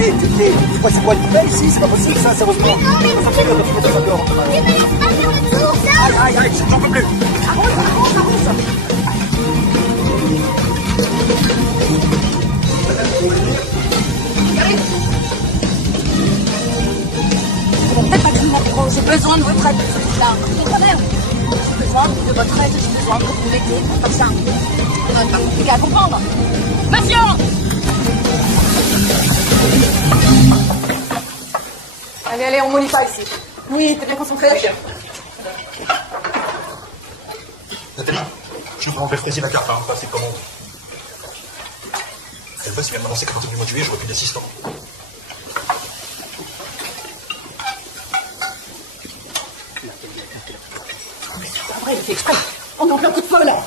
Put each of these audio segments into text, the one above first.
Tété, c'est quoi le poubelle ici? C'est pas possible ça, sérieusement. Mais non, mais tu me laisses pas faire le tour, ça. Aïe, j'en peux plus. Avance. Peut-être pas de mon gros, j'ai besoin de votre aide pour ce truc-là. C'est quand même. J'ai besoin de votre aide, j'ai besoin que vous m'aidiez pour faire ça. Ça n'est pas compliqué à comprendre. Patience! Allez, on mollit pas ici. Oui, t'es bien concentré. Nathalie, je suis vraiment fait fraisier la carte, hein, pas assez de commandes. Le boss vient de m'annoncer qu'à partir du mois de juillet, j'aurai plus d'assistant. Après, il fait exprès. On est en plein coup de feu, là.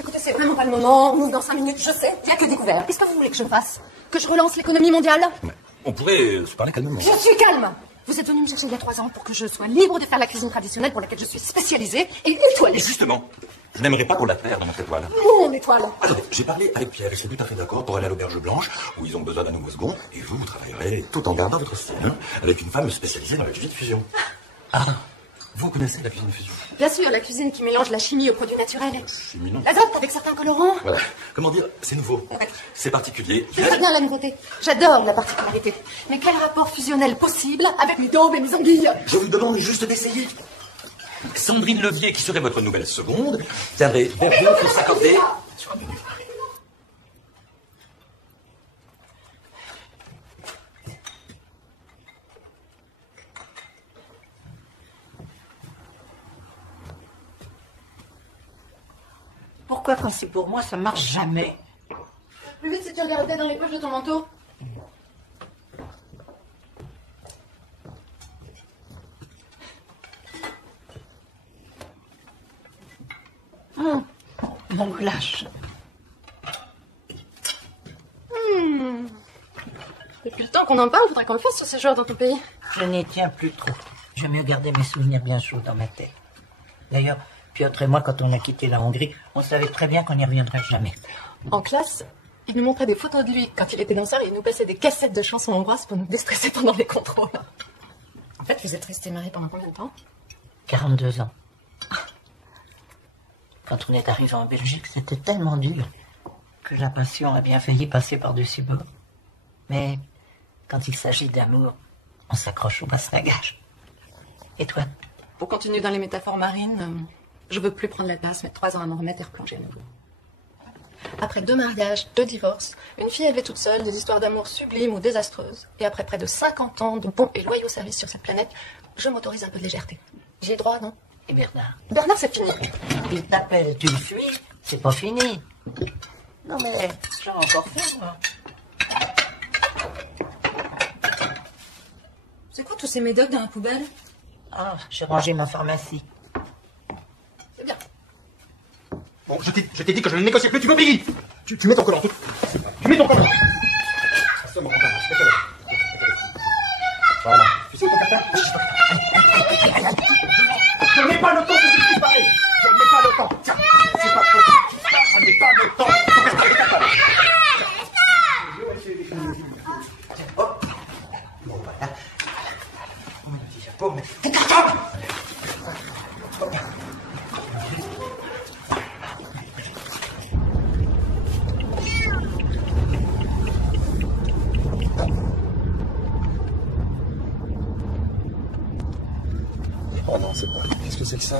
Écoutez, c'est vraiment pas le moment. On ouvre dans 5 minutes, je sais. Il n'y a que découvert. Qu'est-ce que vous voulez que je fasse? Que je relance l'économie mondiale? On pourrait se parler calmement. Je suis calme. Vous êtes venu me chercher il y a 3 ans pour que je sois libre de faire la cuisine traditionnelle pour laquelle je suis spécialisée et étoilée. Et justement, je n'aimerais pas qu'on la perde dans notre étoile. Mon étoile. Attendez, j'ai parlé avec Pierre, il serait tout à fait d'accord pour aller à l'Auberge Blanche, où ils ont besoin d'un nouveau second, et vous travaillerez tout en gardant votre style, hein, avec une femme spécialisée dans la cuisine fusion. Ah, vous connaissez la cuisine fusion? Bien sûr, la cuisine qui mélange la chimie aux produits naturels. Chimie, non. L'azote avec certains colorants. Voilà. Comment dire, c'est nouveau. Ouais. C'est particulier. C'est très bien la nouveauté. J'adore la particularité. Mais quel rapport fusionnel possible avec mes daubes et mes anguilles? Je vous demande juste d'essayer. Sandrine Levier, qui serait votre nouvelle seconde, viendrait vers vous pour s'accorder sur un menu. Pourquoi, quand c'est pour moi, ça marche jamais? Plus vite si tu regardais dans les poches de ton manteau. Mon goulash. Depuis le temps qu'on en parle, faudrait qu'on le fasse ce séjour dans ton pays. Je n'y tiens plus trop. J'aime mieux garder mes souvenirs bien chauds dans ma tête. D'ailleurs, Piotr et moi, quand on a quitté la Hongrie, on savait très bien qu'on n'y reviendrait jamais. En classe, il nous montrait des photos de lui quand il était danseur et il nous passait des cassettes de chansons hongroises pour nous déstresser pendant les contrôles. En fait, vous êtes restés mariés pendant combien de temps? 42 ans. Quand on est arrivé en Belgique, c'était tellement dur que la passion a bien failli passer par-dessus bord. Mais quand il s'agit d'amour, on s'accroche au bastingage. Et toi? Pour continuer dans les métaphores marines, je veux plus prendre la tasse, mettre 3 ans à m'en remettre et replonger à nouveau. Après 2 mariages, 2 divorces, une fille élevée toute seule, des histoires d'amour sublimes ou désastreuses, et après près de 50 ans de bons et loyaux services sur cette planète, je m'autorise un peu de légèreté. J'y ai droit, non? Et Bernard? Bernard, c'est fini. Il t'appelle, tu le fuis, c'est pas fini. Non mais, j'ai encore fait, moi. C'est quoi tous ces médocs dans la poubelle? Ah, j'ai rangé ma pharmacie. C'est bien. Bon, je t'ai dit que je ne négociais plus, tu m'obéis. Tu mets ton collant. Tu mets ton collant. Voilà. Tu sais ton caractère? Je n'ai pas le temps que tu puisses parler. Je n'ai pas le temps. Tiens, c'est pas possible. Je n'ai pas le temps. Faut rester avec ta table. Hop. Bon, voilà. Oh, mon petit chapeau, mais... Ton cartable! Oh non, c'est pas. Qu'est-ce que c'est que ça?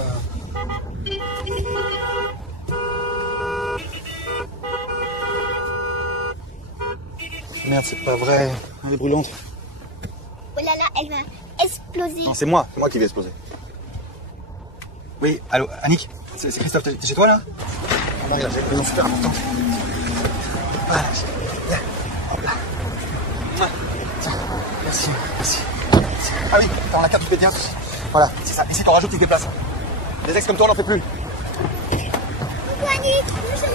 Merde, c'est pas vrai. Elle est brûlante. Oh là là, elle va exploser. Non, c'est moi qui vais exploser. Oui, allô, Annick, c'est Christophe, t'es chez toi là? Ah non, regarde, j'ai une réunion super importante. Voilà, viens, hop là. Tiens, merci. Ah oui, attends, la carte du pédiatre. Voilà, c'est ça. Ici, t'en rajoutes, tu te déplaces. Les ex comme toi, on n'en fait plus. Coucou Annick, bonjour.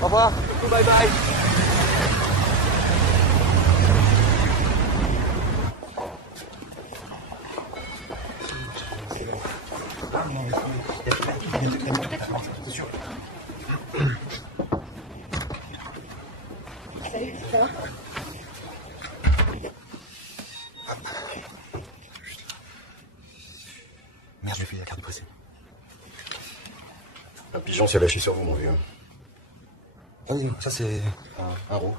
Au revoir. Bye bye. C'est sûr. Salut, ça va? Merde, j'ai fait la carte de pressée. Un pigeon s'est lâché sur vous, mon vieux. Ah oui, ça c'est un roux.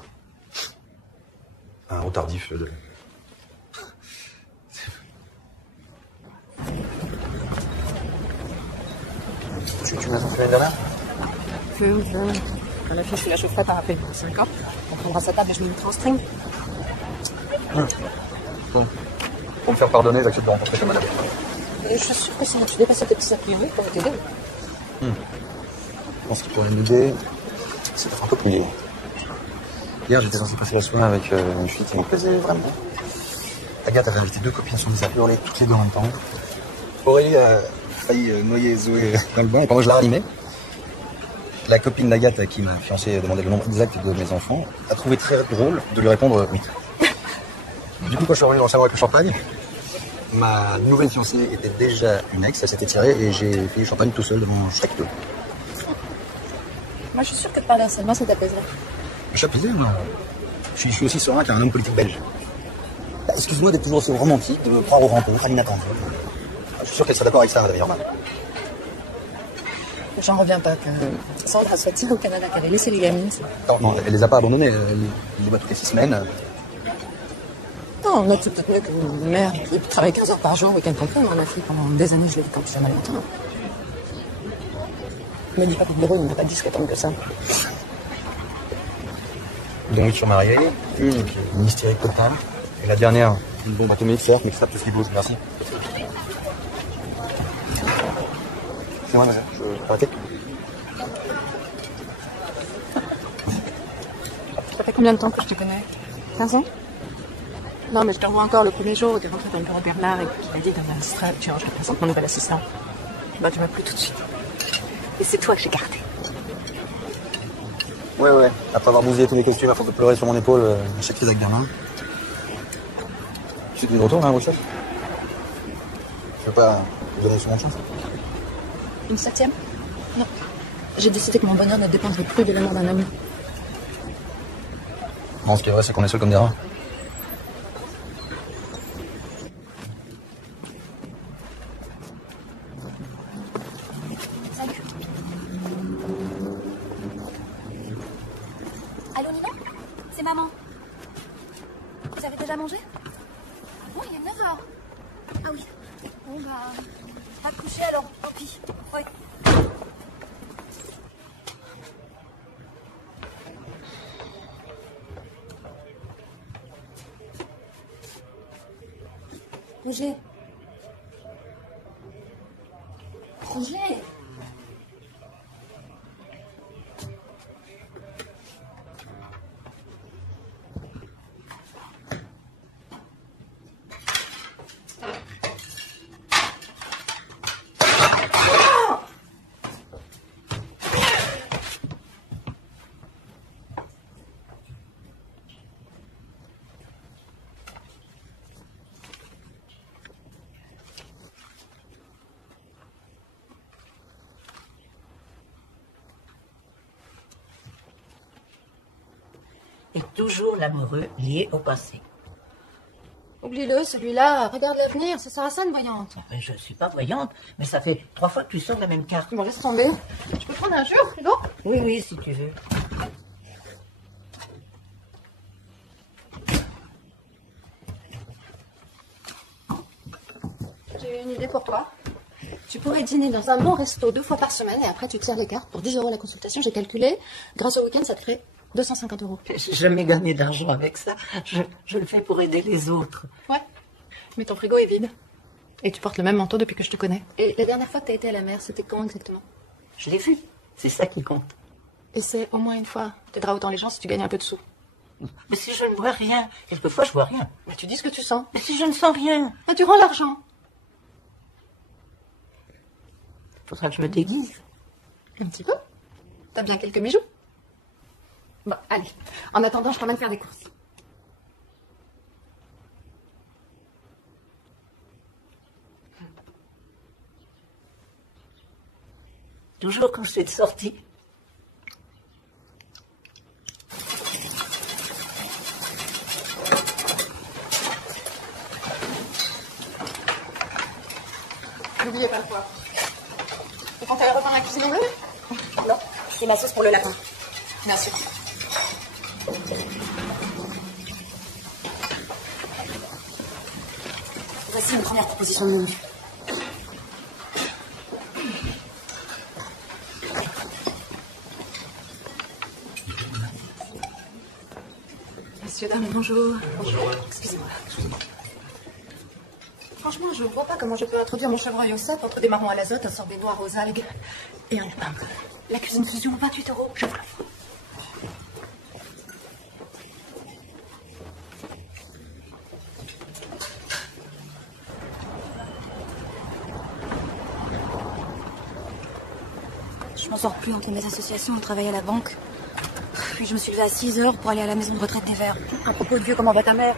Un roux tardif. Tu m'as fait l'année dernière? Quand la fille, je la chaufferette à rappeler pour 5 ans. On prendra sa table et je me mettrai en string. Bon. Pour me faire pardonner, j'accepte de rencontrer ta madame. Et je suis sûre que si tu dépasses tes petits a priori, pour t'aider. Je pense qu'il pourrait m'aider. C'est d'être un peu plus lié. Hier, j'étais censé passer la soirée avec une fille qui me plaisait vraiment. Agathe avait invité 2 copines, elles ont hurlé toutes les 2 en même temps. Aurélie a failli noyer Zoé dans le bain et pendant que je la ranimais, la copine d'Agathe, à qui ma fiancée demandait le nombre exact de mes enfants, a trouvé très drôle de lui répondre oui. Du coup, quand je suis revenu dans le salon avec le champagne, ma nouvelle fiancée était déjà une ex, elle s'était tirée et j'ai fait le champagne tout seul devant chaque deux. Moi, je suis sûre que de parler seulement, ça t'apaiserait. Je suis apaisé, moi. Je suis aussi serein qu'un homme politique belge. Bah, excuse-moi d'être toujours aussi romantique, de croire aux rencontres, à l'inattendu. Je suis sûr qu'elle serait d'accord avec ça, madame Yorman. J'en reviens pas que Sandra soit tirée au Canada, qu'elle avait laissé les gamines. Non, elle les a pas abandonnées, elle les bat toutes les 6 semaines. Non, on a tout peut-être mieux qu'une mère qui travaille 15 heures par jour, week-end compris. Moi, ma fille, pendant des années, je l'ai vu quand jamais longtemps. Ne me dis pas que le bureau, il n'a pas discrétant que ça. Donc, ils sont mariés, une hystérie totale. Et la dernière, une bombe atomique, certes, mais qui tape tout ce qui bouge. Merci. C'est moi, monsieur. Je peux arrêter. Ça fait combien de temps que je te connais? 15 ans? Non, mais je te revois encore le premier jour où tu es rentré dans le bureau de Bernard et qu'il a dit dans un distrait, tiens, je te présente mon nouvel assistant. Bah, tu m'as plu tout de suite. Et c'est toi que j'ai gardé. Ouais. Après avoir bousillé tous les costumes, à force de pleurer sur mon épaule à chaque crise avec Bernard. Tu es de retour, hein, Rochef? Je veux pas vous donner sur mon chance. Une 7e? Non. J'ai décidé que mon bonheur ne dépendrait plus de l'amour d'un ami. Non, ce qui est vrai, c'est qu'on est seuls comme des rats. Salut. Allô, Nina? C'est maman. Vous avez déjà mangé? Ah bon, il est 9h. Ah oui. Bon, bah... À coucher alors, tant pis. Oui. Roger. Roger. Et toujours l'amoureux lié au passé. Oublie-le, celui-là. Regarde l'avenir, ça sert à ça, une voyante. Mais je ne suis pas voyante, mais ça fait 3 fois que tu sors la même carte. Bon, laisse tomber. Je peux prendre un jour, Hugo? Oui, si tu veux. J'ai une idée pour toi. Tu pourrais dîner dans un bon resto 2 fois par semaine et après tu tires les cartes pour 10 € la consultation. J'ai calculé. Grâce au week-end, ça te ferait 250 €. J'ai jamais gagné d'argent avec ça. Je le fais pour aider les autres. Ouais. Mais ton frigo est vide. Et tu portes le même manteau depuis que je te connais. Et la dernière fois que tu as été à la mer, c'était quand exactement? Je l'ai vu. C'est ça qui compte. Et c'est au moins une fois. T'aideras autant les gens si tu gagnes un peu de sous. Mais si je ne vois rien, quelquefois je vois rien. Mais tu dis ce que tu sens. Mais si je ne sens rien, Ah, tu rends l'argent. faudra que je me déguise. Un petit peu. T'as bien quelques bijoux. Bon, allez. En attendant, je t'emmène faire des courses. Toujours quand je suis sortie. N'oubliez pas le poivre. Et quand elle repart à la cuisine anglaise? Non, c'est ma sauce pour le lapin. Bien sûr. Voici une première proposition de menu. Messieurs, dames, bonjour. Bonjour. Excusez-moi. Franchement, je ne vois pas comment je peux introduire mon chevreuil au cèpe entre des marrons à l'azote, un sorbet noir aux algues et un lapin. La cuisine fusion, 28 €, je vous l'offre. Je m'en sors plus entre mes associations et travail à la banque. Puis je me suis levée à 6 h pour aller à la maison de retraite des Verts. À propos de vieux, comment va ta mère?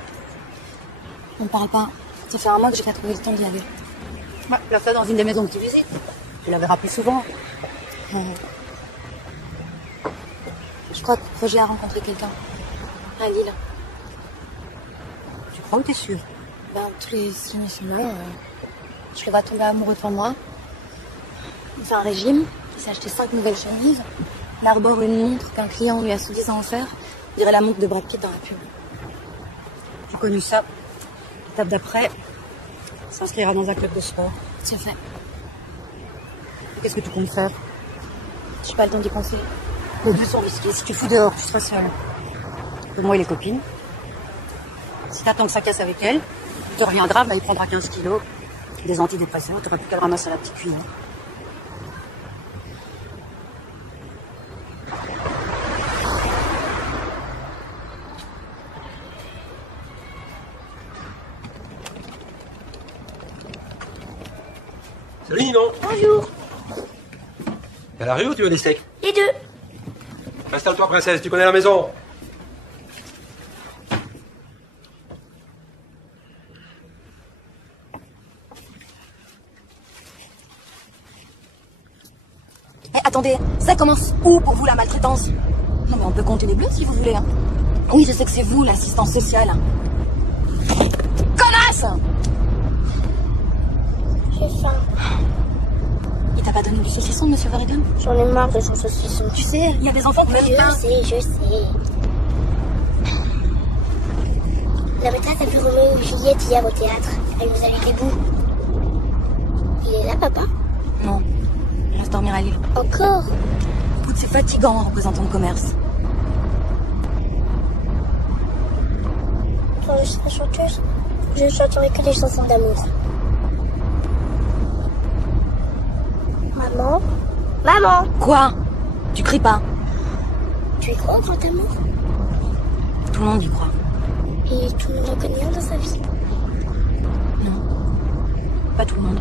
On ne parle pas. Ça fait un mois que j'ai pas trouvé le temps d'y aller. Bah, place-la dans une des maisons que tu visites. Tu la verras plus souvent. Je crois que Roger a rencontré quelqu'un. À Lille. Tu crois ou t'es sûre? Ben, tous les signes sont là. Je le vois tomber amoureux devant moi. Il fait un régime. Il s'est acheté 5 nouvelles chemises. Il arbore une montre qu'un client lui a soi-disant offert. On dirait la montre de Brad Pitt dans la pub. J'ai connu ça. L'étape d'après, s'inscrira dans un club de sport. C'est fait. Qu'est-ce que tu comptes faire? J'ai pas le temps d'y penser. Les deux sont risqués. Si tu fous dehors, tu seras seule. Pour moi et les copines. Si t'attends que ça casse avec elle, tu reviendras, bah, il prendra 15 kilos, des antidépresseurs, t'auras plus qu'à le ramasser à la petite cuillère. Salut Ninon. Bonjour. T'es à la rue ou tu veux des steaks? Les deux. Installe-toi princesse, tu connais la maison. Eh, attendez, ça commence où pour vous la maltraitance? Non mais on peut compter les bleus si vous voulez. Hein. Oui, je sais que c'est vous l'assistance sociale. Connasse! J'ai faim. Il t'a pas donné du saucisson, monsieur Varrigan? J'en ai marre de son saucisson. Tu sais, il y a des enfants qui meurent pas. Je sais. La maîtresse a vu Roméo et Juliette hier au théâtre. Elle nous a mis des bouts. Il est là, papa? Non, il reste dormir à Lille. Encore? Écoute, c'est fatigant en représentant de commerce. Quand je serai chanteuse, je chanterai que des chansons d'amour. Maman? Maman! Quoi? Tu cries pas. Tu y crois au grand amour? Tout le monde y croit. Et tout le monde en connaît un dans sa vie? Non, pas tout le monde.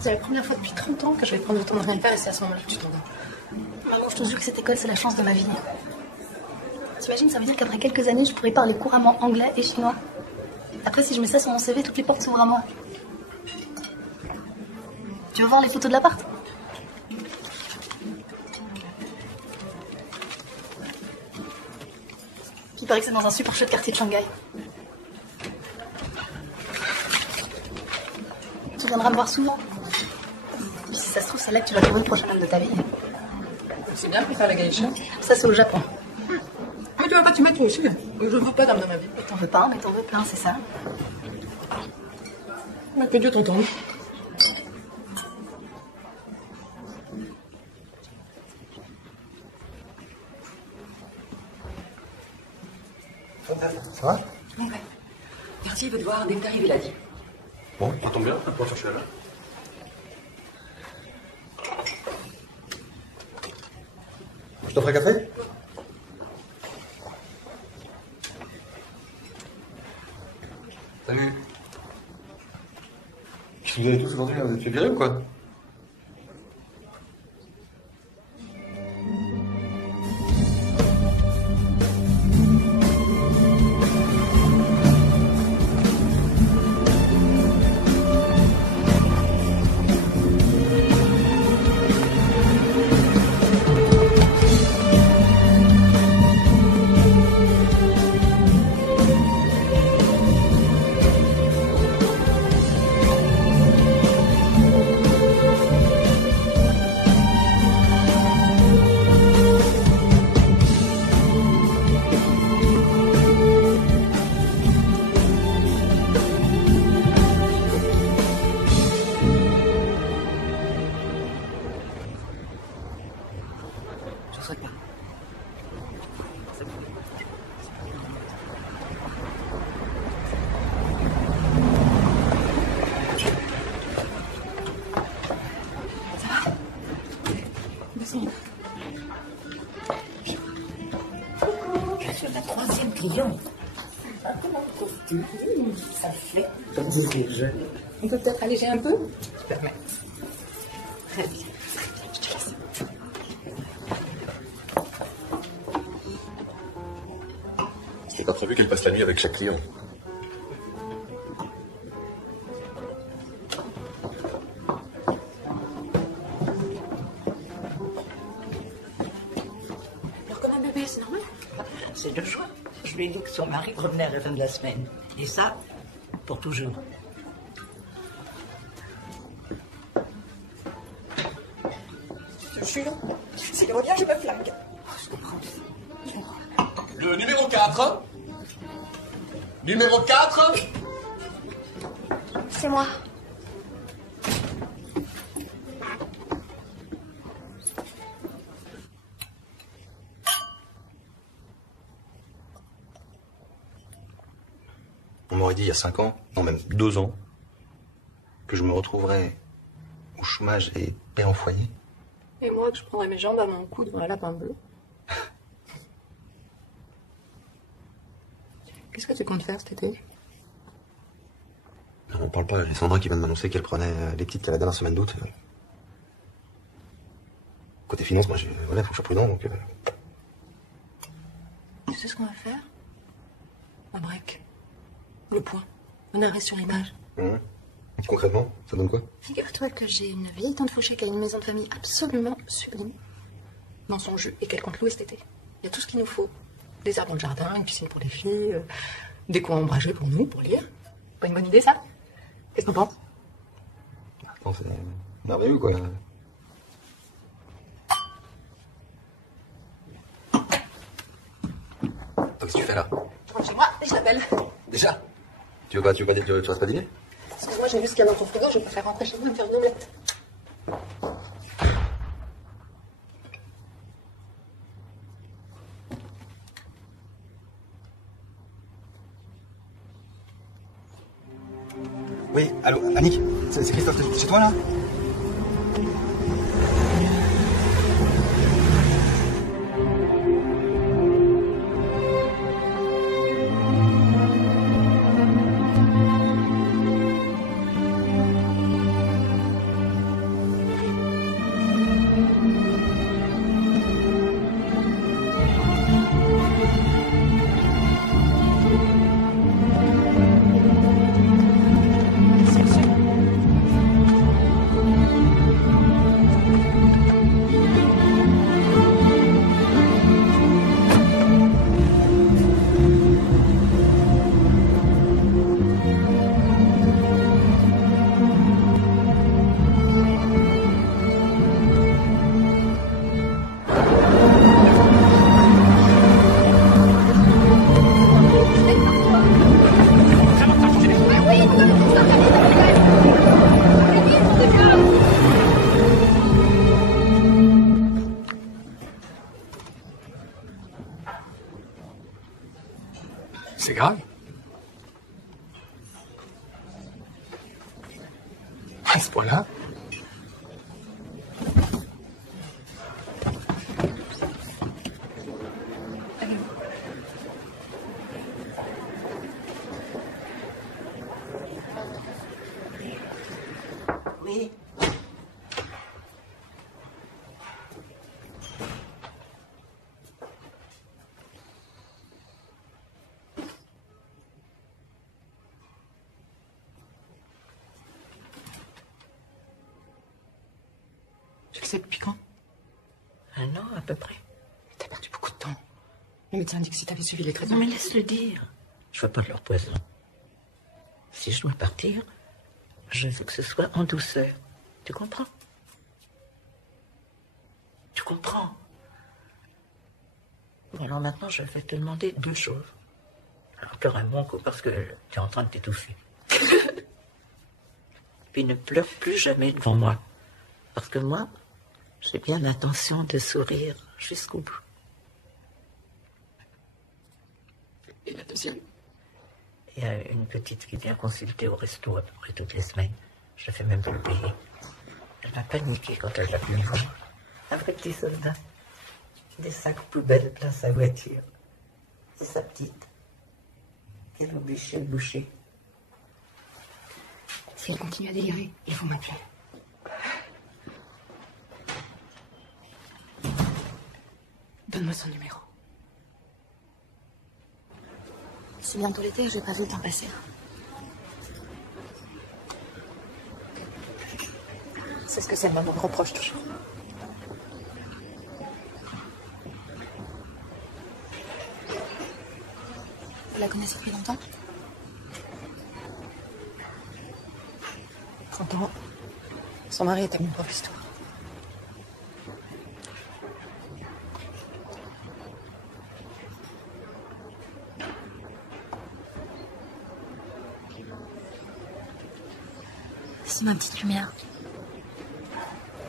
C'est la première fois depuis 30 ans que je vais prendre le temps de rien faire et c'est à ce moment-là que tu t'en vas. Maman, je te jure que cette école, c'est la chance de ma vie. T'imagines, ça veut dire qu'après quelques années, je pourrais parler couramment anglais et chinois. Après, si je mets ça sur mon CV, toutes les portes s'ouvrent à moi. Tu veux voir les photos de l'appart? Il paraît que c'est dans un super chouette quartier de Shanghai. Tu viendras me voir souvent. Puis si ça se trouve, c'est là que tu vas trouver le prochain homme de ta vie. C'est bien pour faire la geisha. Ça, c'est au Japon. Mais tu vas pas te mettre aussi. Je veux pas d'âme dans ma vie. Et t'en veux pas, mais t'en veux plein, c'est ça? Mais que Dieu t'entende. Ça va? Ouais. Bertie veut te voir dès que t'arrives, il a dit. Bon, ça tombe bien, on va pouvoir chercher là. Je t'offre un café? Salut. Qu'est-ce que vous avez tous aujourd'hui là? Vous êtes fait virer ou quoi? souhaite pas. Je suis la 3e cliente. Comment le costume, ça fait, comme disent les jeunes. On peut peut-être alléger un peu? Je te permets. Très bien. Je te laisse. C'était pas prévu qu'elle passe la nuit avec chaque client. Alors comme un bébé, c'est normal? C'est le choix. Je lui ai dit que son mari revenait à la fin de la semaine. Et ça, pour toujours. Je te jure, s'il revient, je me flingue. Je comprends. Le numéro 4. Numéro 4. C'est moi. On m'aurait dit il y a 5 ans, non même 2 ans, que je me retrouverais au chômage et père en foyer. Et moi, que je prendrais mes jambes à mon cou devant un lapin bleu. Qu'est-ce que tu comptes faire cet été? Non, on parle pas, il y a Sandra qui vient de m'annoncer qu'elle prenait les petites à la dernière semaine d'août. Côté finance, moi, voilà, faut que je sois prudent, donc... Tu sais ce qu'on va faire? Un break. Le point. Un arrêt sur image. Concrètement, ça donne quoi? Figure-toi que j'ai une vieille tante Fauché qui a une maison de famille absolument sublime dans son jus et qu'elle compte louer cet été. Il y a tout ce qu'il nous faut. Des arbres dans le jardin, une piscine pour les filles, des coins ombragés pour nous, pour lire. Pas une bonne idée, ça? Qu'est-ce que t'en penses? Attends, c'est merveilleux, quoi. Qu'est-ce que tu fais là? Je rentre chez moi et je l'appelle. Déjà? Tu restes pas dîner? Parce que moi, j'ai vu ce qu'il y a dans ton frigo, je préfère rentrer chez moi et me faire une omelette. Oui, allô, Annick? C'est Christophe, t'es chez toi, là? C'est grave. À ce point-là. Oui. Tu le sais depuis quand? 1 an à peu près. T'as perdu beaucoup de temps. Le médecin dit que si t'avais suivi les Non traitements... mais laisse-le dire. Je veux pas de leur poison. Si je dois partir, je veux que ce soit en douceur. Tu comprends? Tu comprends? Bon, alors maintenant, je vais te demander 2 choses. Encore un bon coup parce que tu es en train de t'étouffer. Puis ne pleure plus jamais devant moi. Parce que moi, J'ai bien l'intention de sourire jusqu'au bout. Et la deuxième? Il y a une petite qui vient consulter au resto à peu près toutes les semaines. Je ne fais même plus payer. Elle m'a paniqué quand elle l'a vu me voir. Un vrai petit soldat. Des sacs poubelles plein sa voiture. Et sa petite. Elle est obligée de boucher. Si elle continue à délirer, il faut m'appeler. Donne-moi son numéro. C'est bientôt l'été, je vais pas vu le temps passer. C'est ce que cette maman me reproche toujours. Vous la connaissez depuis longtemps? 30 ans. Son mari était mon prof d'histoire. C'est ma petite lumière.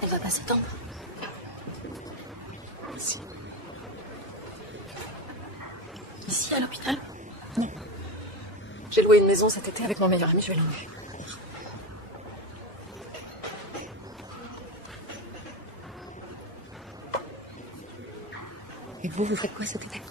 Elle va pas s'éteindre. Si. Ici, à l'hôpital? Non. J'ai loué une maison cet été avec mon meilleur ami, je vais l'emmener. Et vous faites quoi cet été?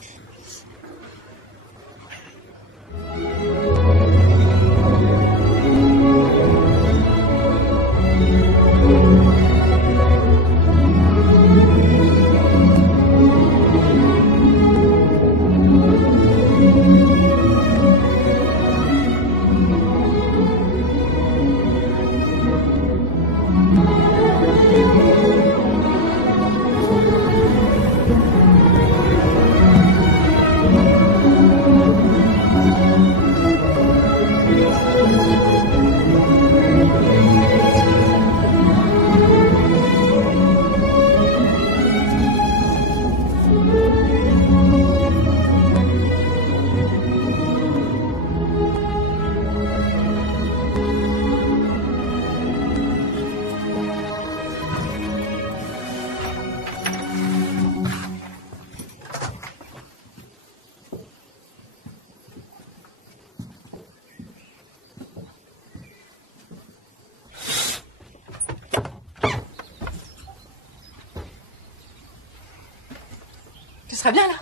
Tu seras bien là?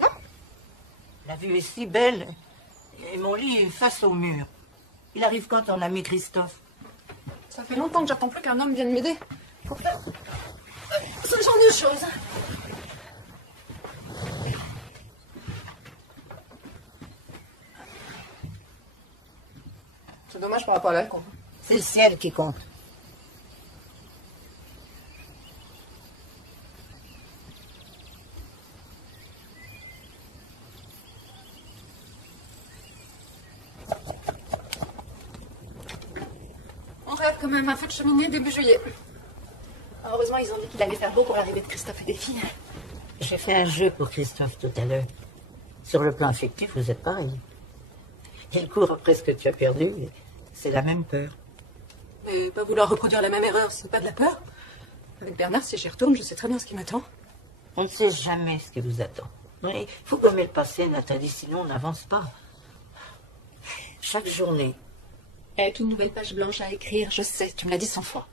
Non? La vue est si belle. Et mon lit est face au mur. Il arrive quand ton ami Christophe? Ça fait longtemps que j'attends plus qu'un homme vienne m'aider pour faire ce genre de choses. C'est dommage par rapport à l'alcool. C'est le ciel qui compte. On rêve quand même un feu de cheminée début juillet. Heureusement, ils ont dit qu'il allait faire beau pour l'arrivée de Christophe et des filles. J'ai fait un jeu pour Christophe tout à l'heure. Sur le plan affectif, vous êtes pareil. Il court après ce que tu as perdu. C'est la même peur. Mais pas vouloir reproduire la même erreur, c'est pas de la peur. Avec Bernard, si j'y retourne, je sais très bien ce qui m'attend. On ne sait jamais ce qui vous attend. Mais il faut gommer le passé, Nathalie, sinon on n'avance pas. Chaque journée. Est une nouvelle page blanche à écrire, je sais, tu me l'as dit 100 fois.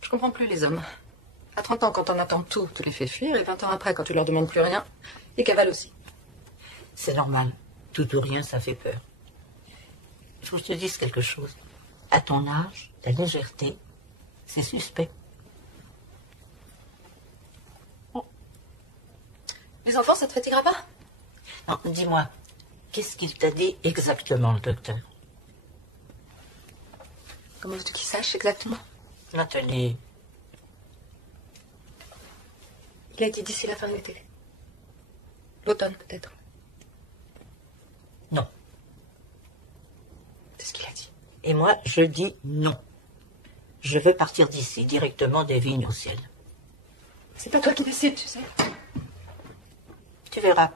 Je comprends plus les hommes. À 30 ans, quand on attend tout, tu les fais fuir, et 20 ans après, quand tu leur demandes plus rien, ils cavalent aussi. C'est normal. Tout ou rien, ça fait peur. Il faut que je te dise quelque chose. À ton âge, la légèreté, c'est suspect. Oh. Les enfants, ça te fatiguera pas? Non, dis-moi, qu'est-ce qu'il t'a dit exactement, le docteur? Comment veux-tu qu'il sache exactement? Nathalie. Il a dit d'ici la fin de l'été. L'automne, peut-être. Non. C'est ce qu'il a dit. Et moi, je dis non. Je veux partir d'ici directement des vignes au ciel. C'est pas toi qui décides, tu sais. Tu verras.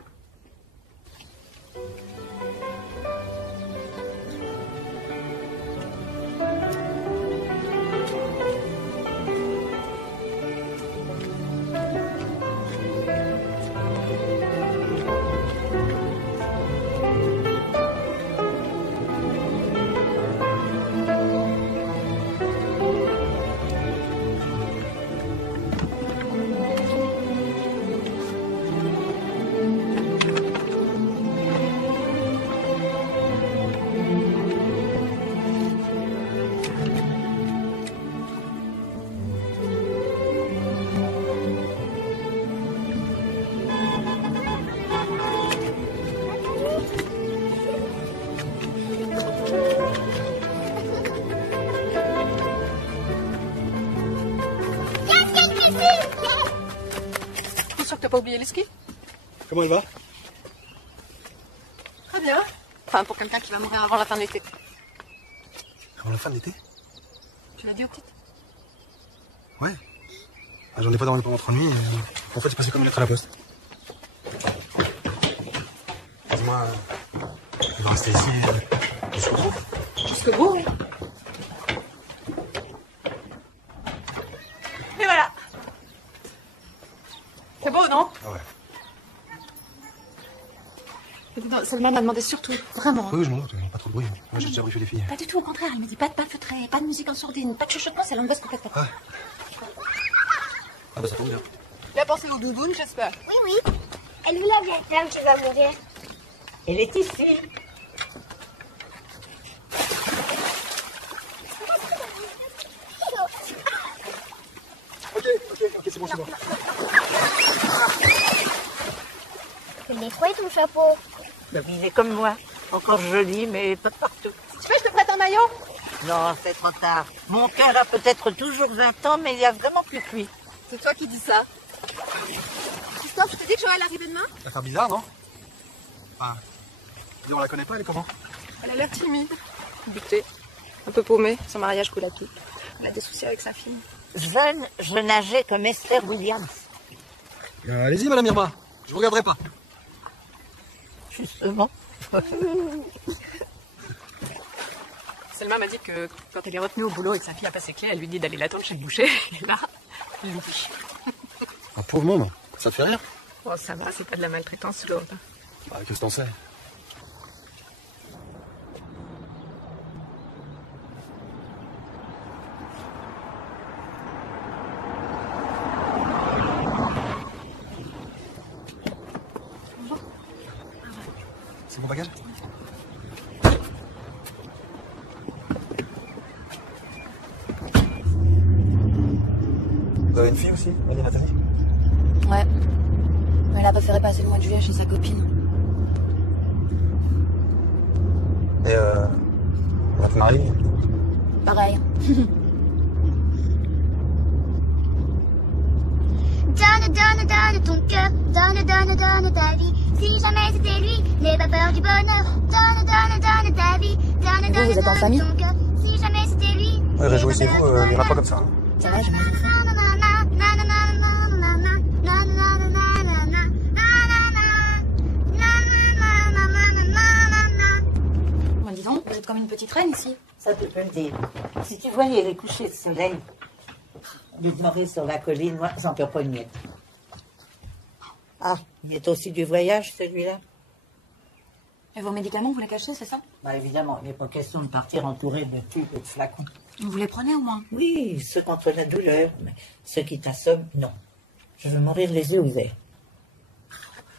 sûr que t'as pas oublié les skis? Comment elle va? Très bien. Enfin, pour quelqu'un qui va mourir avant la fin de l'été. Avant la fin de l'été? Tu l'as dit aux petites? Ouais. Ah, j'en ai pas dormi pendant 3 nuits. En fait, c'est passé comme une lettre à la poste. Dis-moi, elle va rester ici jusqu'au bout. Jusqu'au bout, oui. Et voilà. C'est beau, non? Ah ouais. Salma m'a demandé surtout, vraiment. Oui, je m'en doute, pas trop de bruit. Moi, j'ai déjà briefé les filles. Pas du tout, au contraire. Elle me dit pas de feutré, pas de musique en sourdine, pas de chuchotement, ça l'angoisse complètement. Ah. Ah bah ça tombe bien. Il a pensé au doudoune, j'espère. Oui, oui. Elle vous la vieille femme qui va mourir. Elle est ici. Ok, c'est bon, c'est bon. Il est froid ton chapeau. Il est comme moi. Encore joli, mais pas partout. Tu veux, je te prête un maillot? Non, c'est trop tard. Mon cœur a peut-être toujours 20 ans, mais il y a vraiment plus que lui. C'est toi qui dis ça. Christophe, je te dis que Joël arrive demain? Ça va faire bizarre, non? Ah. On la connaît pas, elle est comment? Elle a l'air timide, butée, un peu paumée. Son mariage coule à pic. Elle a des soucis avec sa fille. Jeune, je nageais comme Esther Williams. Allez-y, madame Irma. Je vous regarderai pas. Justement. Selma m'a dit que quand elle est retenue au boulot et que sa fille a pas ses clés, elle lui dit d'aller l'attendre chez le boucher. Et là, louche. Un pauvre môme. Ça te fait rire? Oh, ça va, c'est pas de la maltraitance lourde. Ah, qu'est-ce que t'en sais? C'est mon bagage? Vous avez une fille aussi? Elle est Nathalie? Ouais. Elle a préféré passer le mois de juillet chez sa copine. Et votre mari? Pareil. Donne ton cœur, donne ta vie. Si jamais c'était lui, n'aie pas peur du bonheur. Donne ta vie, vous êtes en famille? ton cœur. Si jamais c'était lui. Ouais, réjouissez-vous, il n'y en a pas comme ça. Hein. Ça va, je me dis. Bon, dis donc, vous êtes comme une petite reine ici. Ça tu peux le dire. Si tu voyais les couchers de soleil, demeurer sur la colline, moi, j'en perds pas une miette. Ah, il est aussi du voyage, celui-là? Et vos médicaments, vous les cachez, c'est ça? Bah évidemment, il n'est pas question de partir entouré de tubes et de flacons. Vous les prenez au moins? Oui, ceux contre la douleur, mais ceux qui t'assomment, non. Je veux mourir les yeux ouverts.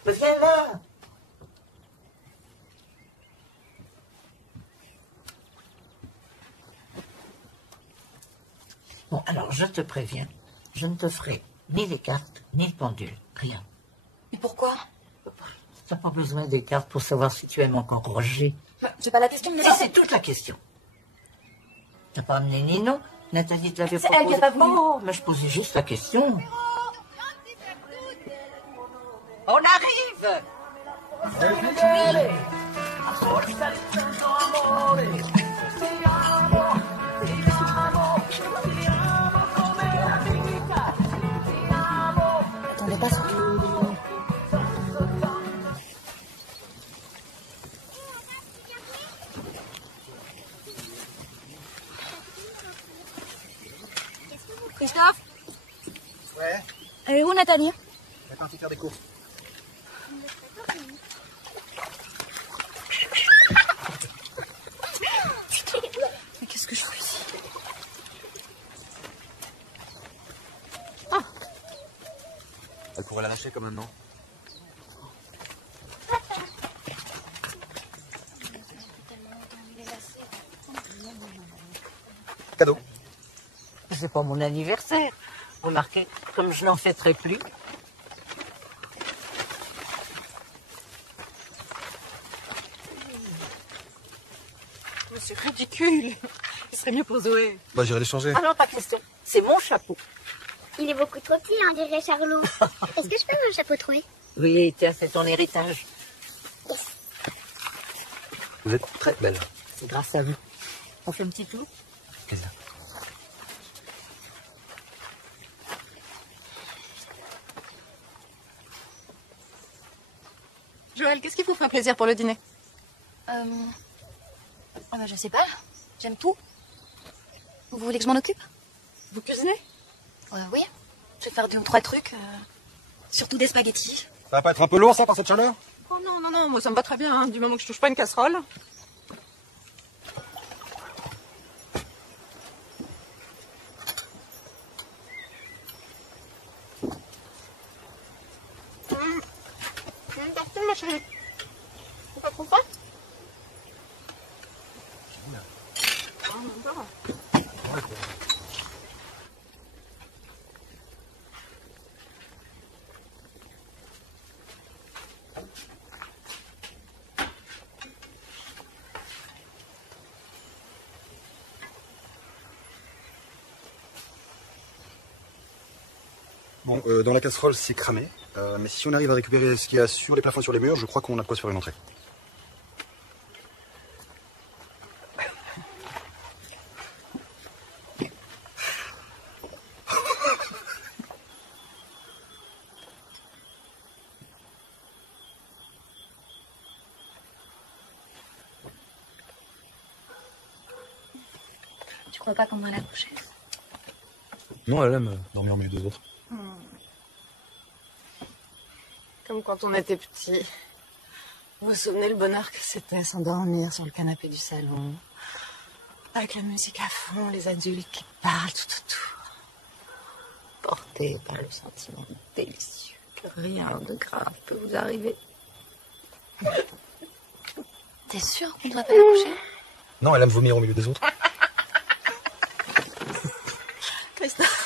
Mais viens là! Bon, alors, je te préviens, je ne te ferai ni les cartes, ni le pendule, rien. Et pourquoi? T'as pas besoin des cartes pour savoir si tu aimes encore Roger. C'est pas la question de... Ça, c'est toute la question. T'as pas amené Ninon? Nathalie te l'avait C'est proposé. elle qui a pas voulu. Oh, mais je posais juste la question. On arrive! Attendez pas surtout. Christophe? Ouais. Elle est où, Nathalie? Elle est partie faire des courses. Mais qu'est-ce que je fais ici? Elle pourrait la lâcher quand même, non? Cadeau. C'est pas mon anniversaire. Remarquez, comme je n'en fêterai plus. Mais c'est ridicule. Ce serait mieux pour Zoé. Bah, j'irai les changer. Ah non, pas question. C'est mon chapeau. Il est beaucoup trop petit, on dirait Charlot. Est-ce que je peux me chapeauter? Oui, tiens, c'est ton héritage. Vous êtes très belle. C'est grâce à vous. On fait un petit tour? Plaisir. Joël, qu'est-ce qui vous ferait plaisir pour le dîner? Ah bah, je sais pas. J'aime tout. Vous voulez que je m'en occupe? Vous cuisinez? Oui. Je vais faire 2 ou 3 trucs. Surtout des spaghettis. Ça va pas être un peu lourd, ça, par cette chaleur? Oh non, non, non, moi ça me va très bien, hein, du moment que je touche pas une casserole. Tartine, ma chérie. C'est pas trop fort? Bon, dans la casserole, c'est cramé. Mais si on arrive à récupérer ce qu'il y a sur les plafonds et sur les murs, je crois qu'on a de quoi se faire une entrée. Tu crois pas qu'on va la coucher? Non, elle aime dormir au milieu des autres. Comme quand on était petit. Vous vous souvenez le bonheur que c'était s'endormir sur le canapé du salon, avec la musique à fond, les adultes qui parlent tout autour, portés par le sentiment délicieux que rien de grave peut vous arriver. T'es sûr qu'on devrait pas la coucher? Non, elle aime vomir au milieu des autres. Christophe.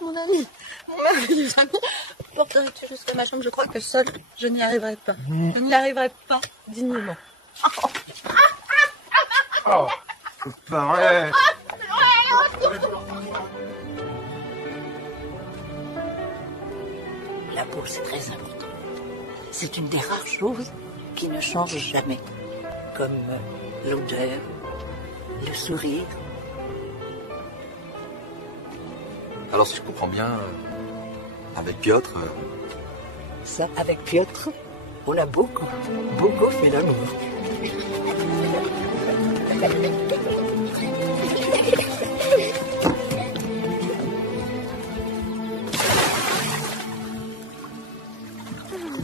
Mon ami, mon merveilleux ami, porterais-tu jusqu'à ma chambre? Je crois que seul, je n'y arriverai pas. Je n'y arriverai pas dignement. Oh, c'est pas vrai. La peau, c'est très important. C'est une des rares choses qui ne change jamais. Comme l'odeur, le sourire. Alors, si je comprends bien, avec Piotr, Ça, avec Piotr, on a beaucoup fait l'amour.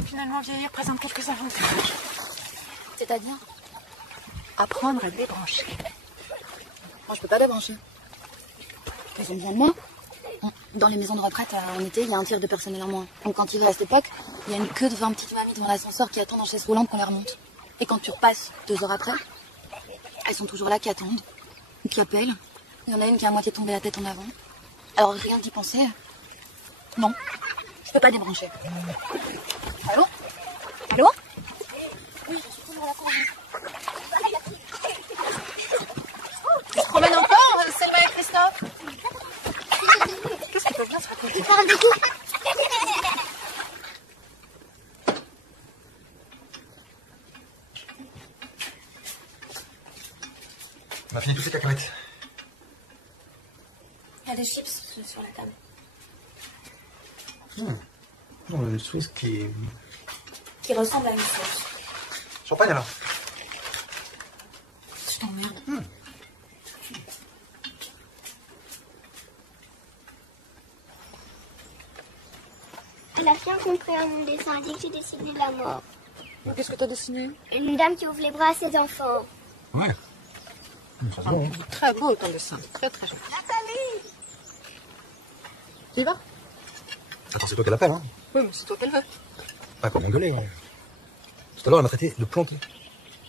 Finalement, vieillir présente quelques avantages. C'est-à-dire? Apprendre à débrancher. Moi, je peux pas débrancher. Ils ont besoin de moi. Dans les maisons de retraite, en été, il y a un tiers de personnel en moins. Donc quand tu vas à cette époque, il y a une queue de 20 petites mamies devant l'ascenseur qui attendent en chaise roulante qu'on les remonte. Et quand tu repasses 2 heures après, elles sont toujours là qui attendent, ou qui appellent. Il y en a une qui a à moitié tombé la tête en avant. Alors rien d'y penser. Non, je peux pas débrancher. Allô? Allô? Oui, je suis toujours à la cour. Tu te promènes encore, Selma et Christophe? Qu'est-ce qu'ils peuvent bien se raconter? Ils parlent de tout. On a fini tous ces cacahuètes. Il y a des chips sur la table. Une sauce qui... Qui ressemble à une sauce. Champagne alors. Je t'emmerde. Elle a bien compris à mon dessin. Elle dit que j'ai dessiné de la mort. Qu'est-ce que t'as dessiné? Une dame qui ouvre les bras à ses enfants. Ouais. Très beau ton dessin, très très joli. Nathalie! Tu y vas? Attends, c'est toi qu'elle appelle, hein? Oui, mais c'est toi qu'elle veut. Pas comme engueuler, ouais. Tout à l'heure, elle m'a traité de planqué.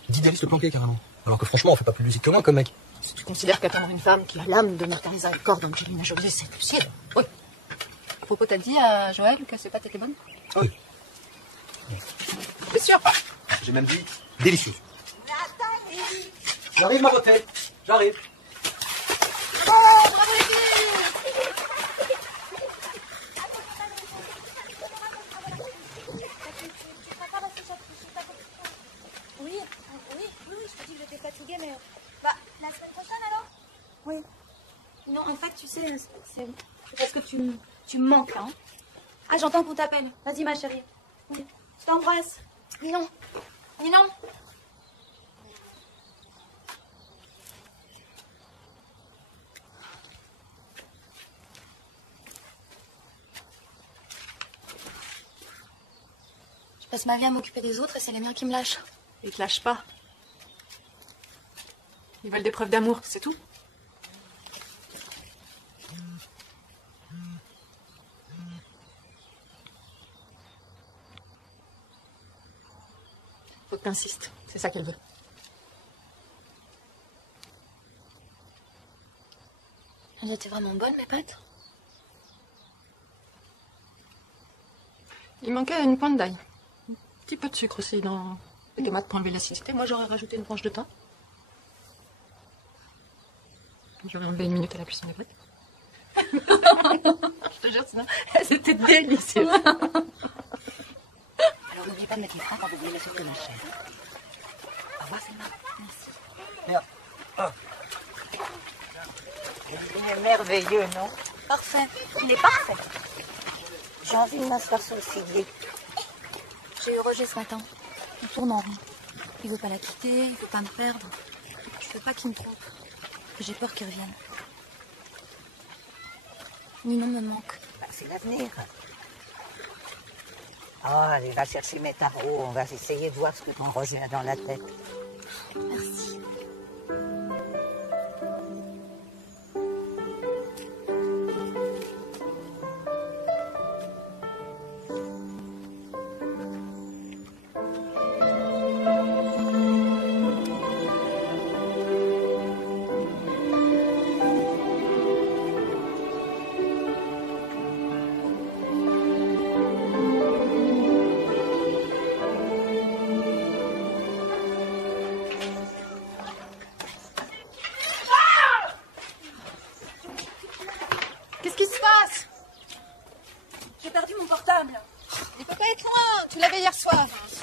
D'idéaliste planqué, carrément. Alors que franchement, on fait pas plus lucide que moi, comme mec. Si tu considères qu'attendre une femme qui a l'âme de Martha Corps d'Angelina Jolie, c'est lucide. Oui. À propos, t'as dit à Joël que ses pâtes étaient bonnes? Oui. T'es sûr? J'ai même dit délicieux. Nathalie! J'arrive, ma beauté. J'arrive. fatiguée, mais... Bah, la semaine prochaine, alors? Oui. Non, en fait, tu sais, c'est parce que tu me manques, là. Hein. Ah, j'entends qu'on t'appelle. Vas-y, ma chérie. Oui. Je t'embrasse. Ninon. Ninon. Je passe ma vie à m'occuper des autres et c'est les miens qui me lâchent. Ils te lâchent pas. Ils veulent des preuves d'amour, c'est tout. Faut que t'insistes, c'est ça qu'elle veut. Elles étaient vraiment bonnes, mes pâtes? Il manquait une pointe d'ail. Un petit peu de sucre aussi dans les tomates pour enlever l'acidité. Moi, j'aurais rajouté une tranche de thym. J'aurais enlevé une minute à la cuisson des pâtes. Je te jure, sinon, elles étaient délicieuses. Alors n'oubliez pas de mettre les freins quand vous voulez la sauce de ma chair. Au revoir, Selma. Merci. Merde. Ah. Il est merveilleux, non? Parfait. Il est parfait. J'ai envie de m'asseoir sur le figuier. J'ai eu Roger ce matin. Il tourne en rond. Il veut pas la quitter, il veut pas me perdre. Je veux pas qu'il me trompe. J'ai peur qu'il revienne. Ninon me manque. Bah, c'est l'avenir. Oh, allez, va chercher mes tarots. On va essayer de voir ce que ton Roger a dans la tête. Merci.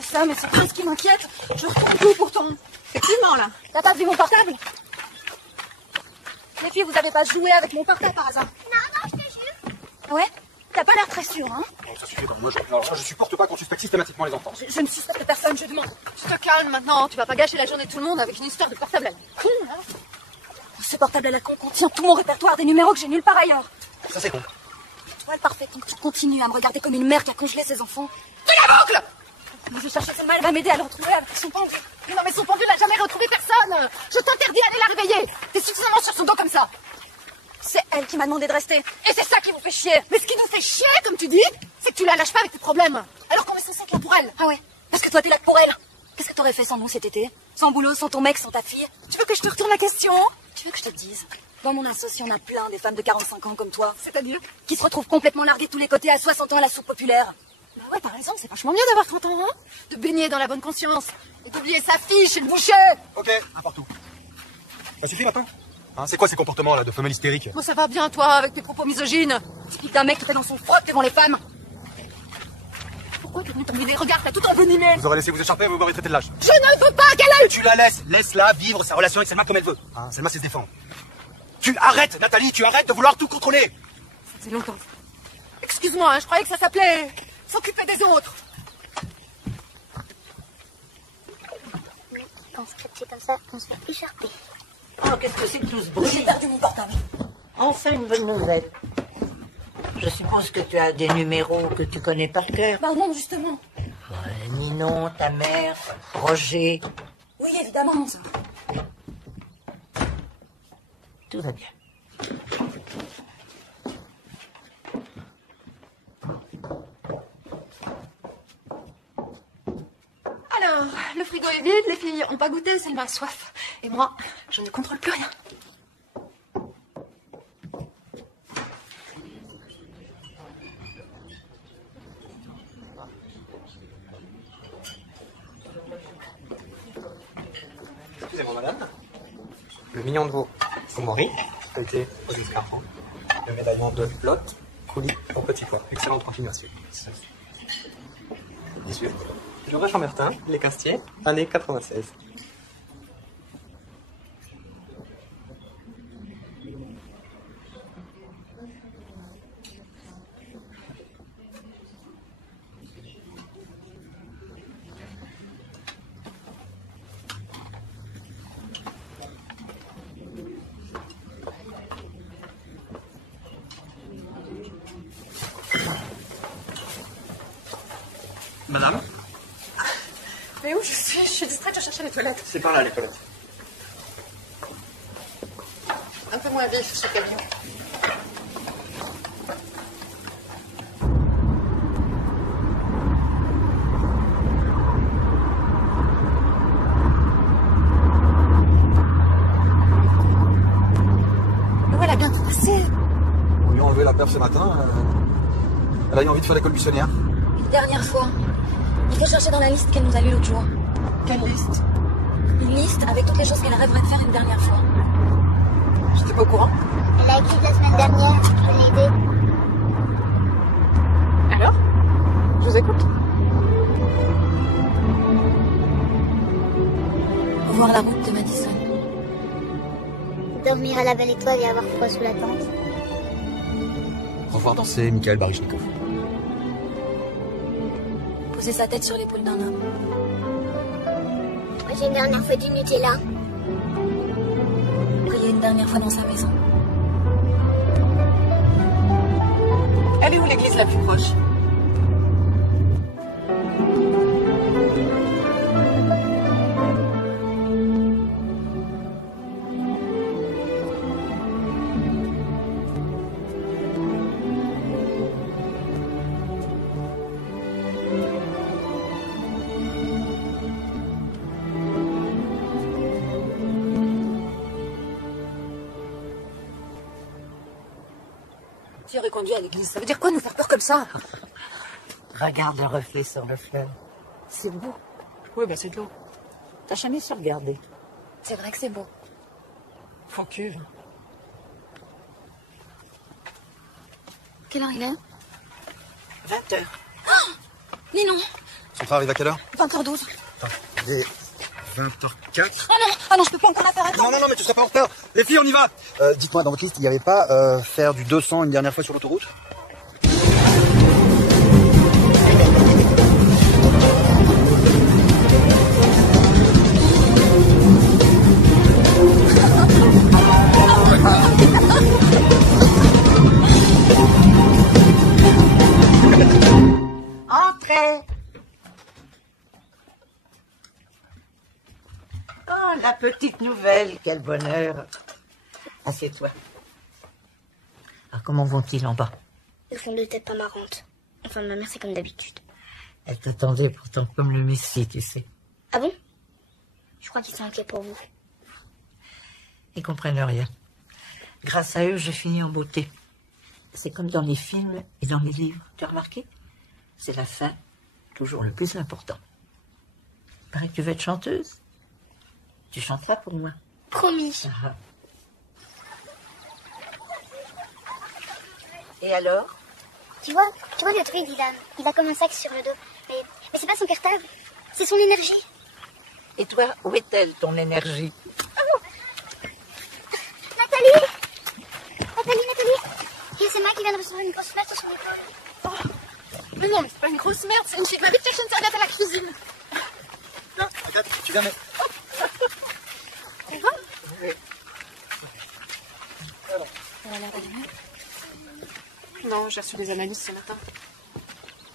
Ça, mais c'est pas ce qui m'inquiète. Je retrouve tout pourtant. Effectivement, là. T'as pas vu mon portable? Les filles, vous avez pas joué avec mon portable par hasard? Non, je te jure. Ouais? T'as pas l'air très sûr, hein? Bon, ça suffit, moi je supporte pas qu'on suspecte systématiquement les enfants. Je ne suspecte personne, je demande. Tu te calmes maintenant, tu vas pas gâcher la journée de tout le monde avec une histoire de portable à la con, hein. Ce portable à la con contient tout mon répertoire des numéros que j'ai nulle part ailleurs. Ça c'est con. Toi, le parfait, tu continues à me regarder comme une mère qui a congelé ses enfants. De la boucle! Mais je cherchais Selma, elle va m'aider à le retrouver avec son pendu. Mais non, mais son pendu n'a jamais retrouvé personne. Je t'interdis d'aller la réveiller. T'es suffisamment sur son dos comme ça. C'est elle qui m'a demandé de rester. Et c'est ça qui vous fait chier. Mais ce qui nous fait chier, comme tu dis, c'est que tu la lâches pas avec tes problèmes. Alors qu'on est censé être là pour elle. Ah ouais? Parce que toi, t'es là pour elle. Qu'est-ce que t'aurais fait sans nous cet été? Sans boulot, sans ton mec, sans ta fille? Tu veux que je te retourne la question? Tu veux que je te dise? Dans mon association, il y en a plein des femmes de 45 ans comme toi. C'est-à-dire? Qui se retrouvent complètement larguées de tous les côtés à 60 ans à la soupe populaire. Bah ouais, par exemple, c'est vachement mieux d'avoir 30 ans, hein? De baigner dans la bonne conscience. Et d'oublier sa fille chez le boucher. Ok, n'importe où. Ça suffit maintenant? Hein, c'est quoi ces comportements là de femelle hystérique? Moi, ça va bien, toi, avec tes propos misogynes. Typique d'un mec qui fait dans son froc devant les femmes. Pourquoi t'es venu t'enlever des regards? T'as tout envenimé. Vous aurez laissé vous échapper, vous m'aurez traité de lâche. Je ne veux pas qu'elle aille. Tu la laisses, laisse-la vivre sa relation avec Selma comme elle veut. Hein, Selma sait se défendre. Tu arrêtes, Nathalie, tu arrêtes de vouloir tout contrôler. Ça fait longtemps. Excuse-moi, hein, je croyais que ça s'appelait s'occuper des autres. Mais quand c'est comme ça, on se fait écharper. Oh, qu'est-ce que c'est que tout ce bruit? J'ai perdu mon portable. Enfin une bonne nouvelle. Je suppose que tu as des numéros que tu connais par cœur. Bah non, justement. Ouais, Ninon, ta mère, Roger. Oui, évidemment. Ça. Tout va bien. Alors, le frigo est vide, les filles ont pas goûté, Selma a soif. Et moi, je ne contrôle plus rien. Excusez-moi, madame. Le million de veau au mori, feuilleté aux escargots. Le médaillon de flotte, coulis au petit pois. Excellente continuation. Bien sûr. Georges Chambertin, Les Castiers, année 96. Madame? Mais où je suis distraite, je cherchais les toilettes. C'est par là, les toilettes. Un peu moins vif, ce camion. Mais voilà, bien tout passé. On lui a enlevé la perf ce matin. Elle a eu envie de faire l'école buissonnière. Une dernière fois. Il faut chercher dans la liste qu'elle nous a lue l'autre jour. Quelle liste? Une liste avec toutes les choses qu'elle rêverait de faire une dernière fois. J'étais pas au courant. Elle a écrit la semaine dernière, je l'ai aidée. Alors? Je vous écoute. Voir la route de Madison. Dormir à la belle étoile et avoir froid sous la tente. Revoir danser Mikhail Baryshnikov. Poser sa tête sur l'épaule d'un homme. J'ai une dernière fois du Nutella. Prier une dernière fois dans sa maison. Elle est où l'église la plus proche? Tu aurais conduit à l'église. Ça veut dire quoi nous faire peur comme ça? Regarde le reflet sur le fleuve. C'est beau. Oui, bah c'est de l'eau. T'as jamais su regarder. C'est vrai que c'est beau. Faut cuve. Quelle heure il est? 20h. Oh mais non. Son train arrive à quelle heure? 20h12. Attends, il est 20h04. Oh non, je peux pas encore la faire. Attends. Non, mais tu seras pas en retard. Les filles, on y va. Dites-moi, dans votre liste, il n'y avait pas faire du 200 une dernière fois sur l'autoroute? Entrez. Oh, la petite nouvelle, quel bonheur. Assieds-toi. Alors, comment vont-ils en bas? Ils font deux têtes pas marrantes. Enfin, ma mère, c'est comme d'habitude. Elle t'attendait pourtant comme le Messie, tu sais. Ah bon? Je crois qu'ils sont inquiets pour vous. Ils comprennent rien. Grâce à eux, j'ai fini en beauté. C'est comme dans les films et dans les livres. Tu as remarqué? C'est la fin, toujours le plus important. Paraît que tu veux être chanteuse. Tu chanteras pour moi. Promis. Ah. Et alors? Tu vois le truc, il a comme un sac sur le dos. Mais c'est pas son cartable, c'est son énergie. Et toi, où est-elle, ton énergie? Nathalie. Et c'est moi qui viens de recevoir une grosse merde sur le dos. Oh. Mais non, mais c'est pas une grosse merde, c'est une fille qui m'a vite cherché une serviette à la cuisine. Non, Agathe, tu viens, mais... Non, j'ai reçu des analyses ce matin.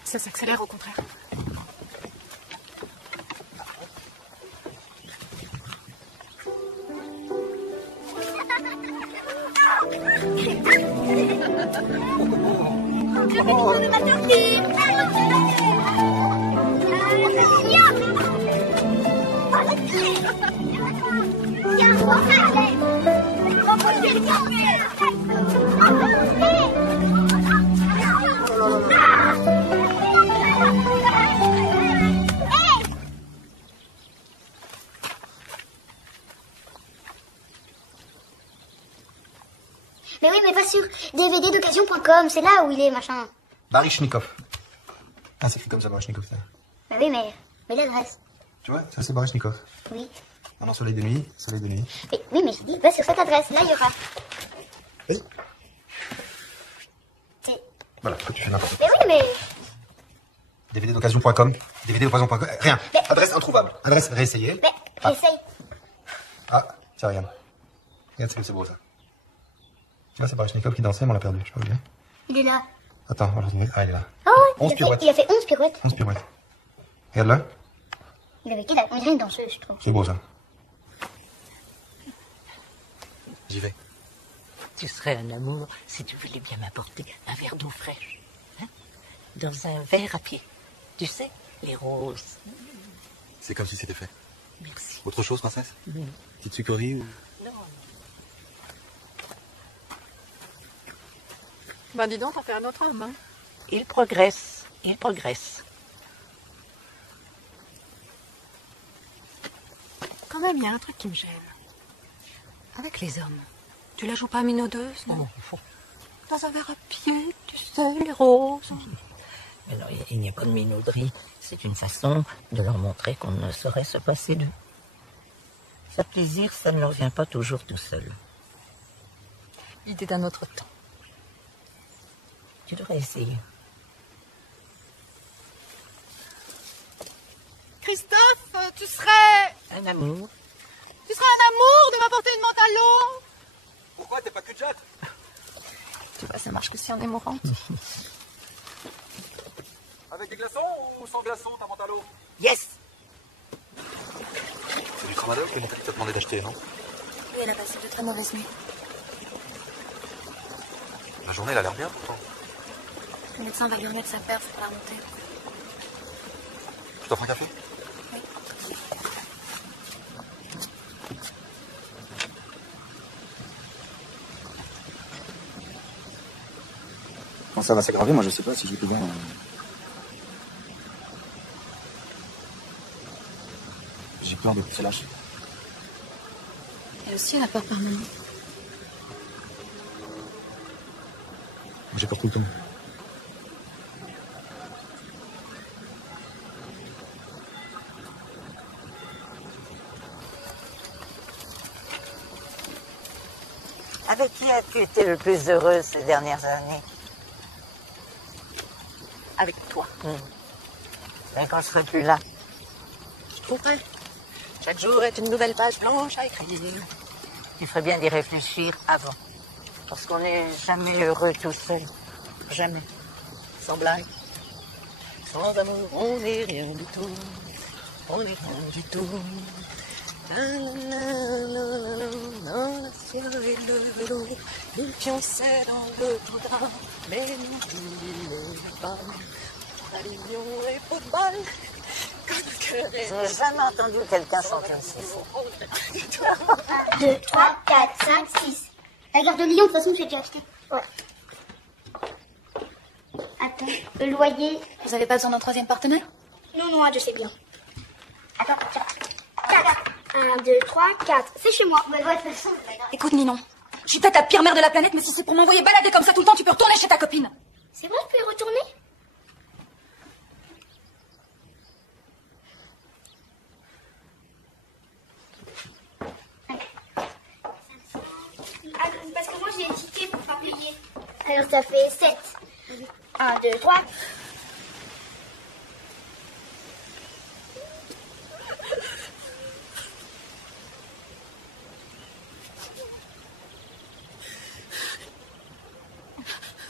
Ça s'accélère au contraire. De ma tortue. Mais oui, mais pas sur dvddoccasion.com, c'est là où il est, machin. Baryshnikov. Ah, ça fait comme ça, Baryshnikov, ça. Bah oui, mais l'adresse. Tu vois, ça c'est Baryshnikov. Oui. Ah non, soleil de nuit. Mais, oui, mais je dis, va sur cette adresse, là il y aura. Vas-y. C'est... Voilà, que tu fais n'importe quoi. Mais oui, mais... dvddoccasion.com. dvddoccasion.com. Rien. Mais... Adresse introuvable. Adresse réessayée. Mais, j'essaye. Ah, tiens, regarde. Regarde, c'est beau ça. Tu vois, c'est Baryshnikov qui dansait, mais on l'a perdu. Je sais pas où il est. Il est là. Attends, on va le retrouver. Ah, il est là. Oh, 11 pirouettes. Il a fait 11 pirouettes. 11 pirouettes. Regarde là. Il avait que dalle. On dirait une danseuse, je trouve. C'est beau ça. J'y vais. Tu serais un amour si tu voulais bien m'apporter un verre d'eau fraîche. Hein? Dans un verre à pied. Tu sais, les roses. C'est comme si c'était fait. Merci. Autre chose, princesse? Mm. Petite sucrerie ou... Non. Ben dis donc, t'en fais un autre homme, hein. Il progresse. Il progresse. Quand même, il y a un truc qui me gêne. Avec les hommes, tu la joues pas minaudeuse, non? Dans un verre à pied, tu sais, les roses. Mais non, il n'y a pas de minauderie. C'est une façon de leur montrer qu'on ne saurait se passer d'eux. Faire plaisir, ça ne leur vient pas toujours tout seul. L'idée d'un autre temps. Tu devrais essayer. Christophe, tu serais Un amour. un amour de m'apporter une menthe à l'eau. Pourquoi t'es pas cul de jatte? Tu vois, ça marche que si on est mourante. Avec des glaçons ou sans glaçons, ta menthe à l'eau? Yes! C'est du tramadol que Nathalie t'a demandé d'acheter, non? Oui, elle a passé de très mauvaises nuits. La journée, elle a l'air bien, pourtant. Le médecin va lui remettre sa perf pour la remonter. Je t'offre un café? Oui. Quand ça va s'aggraver, moi je sais pas si je vais pouvoir... J'ai peur de se lâcher. Elle aussi, elle a peur par moment. J'ai peur tout le temps. Avec qui as-tu été le plus heureuse ces dernières années? Avec toi. Ben, quand je serai plus là. Je trouverai. Chaque jour est une nouvelle page blanche à écrire. Il ferait bien d'y réfléchir avant. Parce qu'on n'est jamais heureux tout seul. Jamais. Sans blague. Sans amour, on n'est rien du tout. On n'est rien du tout. Dans le ciel et le vélo, nous pionçait dans le boudin, mais nous n'oublions pas. Avion et football, quand le cœur est... Je n'ai jamais entendu quelqu'un chanter aussi fort. 1, 2, 3, 4, 5, 6. La gare de Lyon, de toute façon, j'ai déjà acheté. Ouais. Attends, le loyer. Vous avez pas besoin d'un troisième partenaire? Non, non, je sais bien. Attends, ça va. 1, 2, 3, 4. C'est chez moi. Mais ouais, de toute façon, Écoute, Ninon, je suis peut-être la pire mère de la planète, mais si c'est pour m'envoyer balader comme ça tout le temps, tu peux retourner chez ta copine. c'est vrai, je peux y retourner? Ah, parce que moi, j'ai un ticket pour pas payer. Alors, ça fait 7. 1, 2, 3.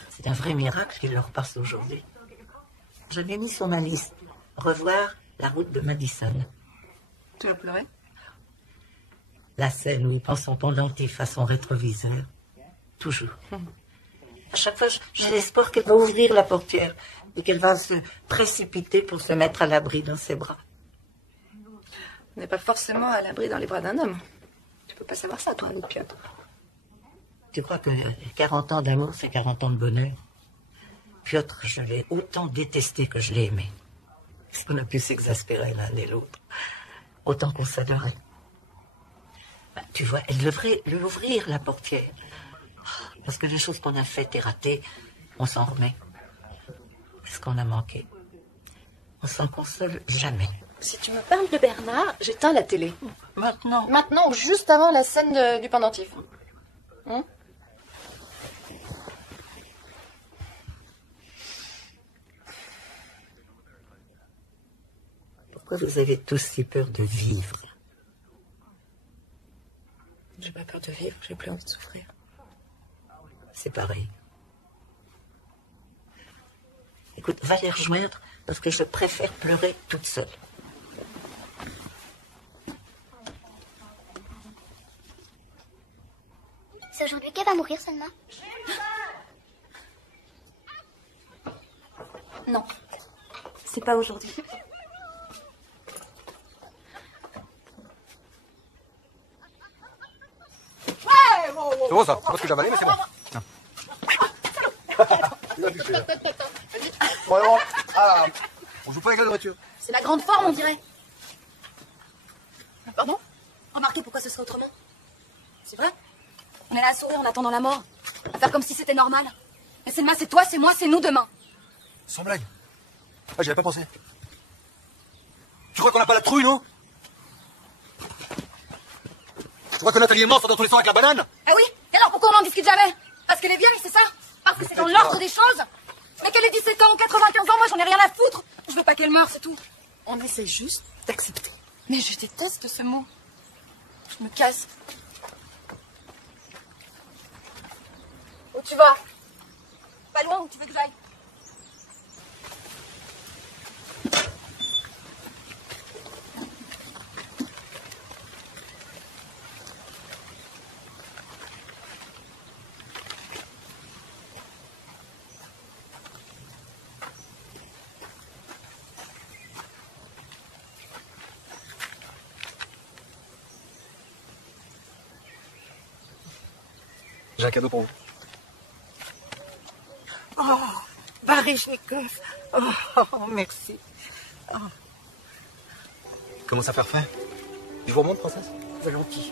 C'est un vrai miracle qu'il leur passe aujourd'hui. Je l'ai mis sur ma liste. Revoir la route de Madison. Tu vas pleurer? La scène où il prend son pendentif à son rétroviseur. Toujours. À chaque fois, j'ai l'espoir qu'elle va ouvrir la portière et qu'elle va se précipiter pour se mettre à l'abri dans ses bras. On n'est pas forcément à l'abri dans les bras d'un homme. Tu peux pas savoir ça, toi, Piotr. Tu crois que 40 ans d'amour, c'est 40 ans de bonheur? Piotr, je l'ai autant détesté que je l'ai aimé. Parce qu'on a pu s'exaspérer l'un et l'autre. Autant qu'on s'adorait. Ben, tu vois, elle devrait lui ouvrir la portière. Parce que les choses qu'on a faites et ratées, on s'en remet. Ce qu'on a manqué, on s'en console jamais. Si tu me parles de Bernard, j'éteins la télé. Maintenant, Maintenant, ou juste avant la scène du pendentif. Hein? pourquoi vous avez tous si peur de vivre? J'ai pas peur de vivre, j'ai plus envie de souffrir. C'est pareil. Écoute, va les rejoindre parce que je préfère pleurer toute seule. C'est aujourd'hui qu'elle va mourir, Selma? Non, c'est pas aujourd'hui. C'est bon ça, c'est pas ce que j'ai avalé, mais c'est bon. Tiens. Bon, ah, on joue pas avec la voiture. C'est la grande forme, on dirait. Pardon? Remarquez pourquoi ce serait autrement. C'est vrai? On est là à sourire en attendant la mort. À faire comme si c'était normal. Mais Selma, c'est toi, c'est moi, c'est nous demain. Sans blague. Ah, j'y avais pas pensé. Tu crois qu'on n'a pas la trouille, non? Tu crois que Nathalie est morte dans tous les sens avec la banane? Ah oui? Et alors pourquoi on n'en discute jamais? Parce qu'elle est vieille, c'est ça? Parce que c'est dans l'ordre des choses? Mais qu'elle ait 17 ans ou 95 ans, moi j'en ai rien à foutre. Je veux pas qu'elle meure, c'est tout. On essaie juste d'accepter. Mais je déteste ce mot. Je me casse. Où tu vas? Pas loin, où tu veux que j'aille? J'ai un cadeau pour vous. Oh, Baryshnikov. Oh, merci. Oh. Comment ça faire fait? Je vous remonte, princesse? Volontiers.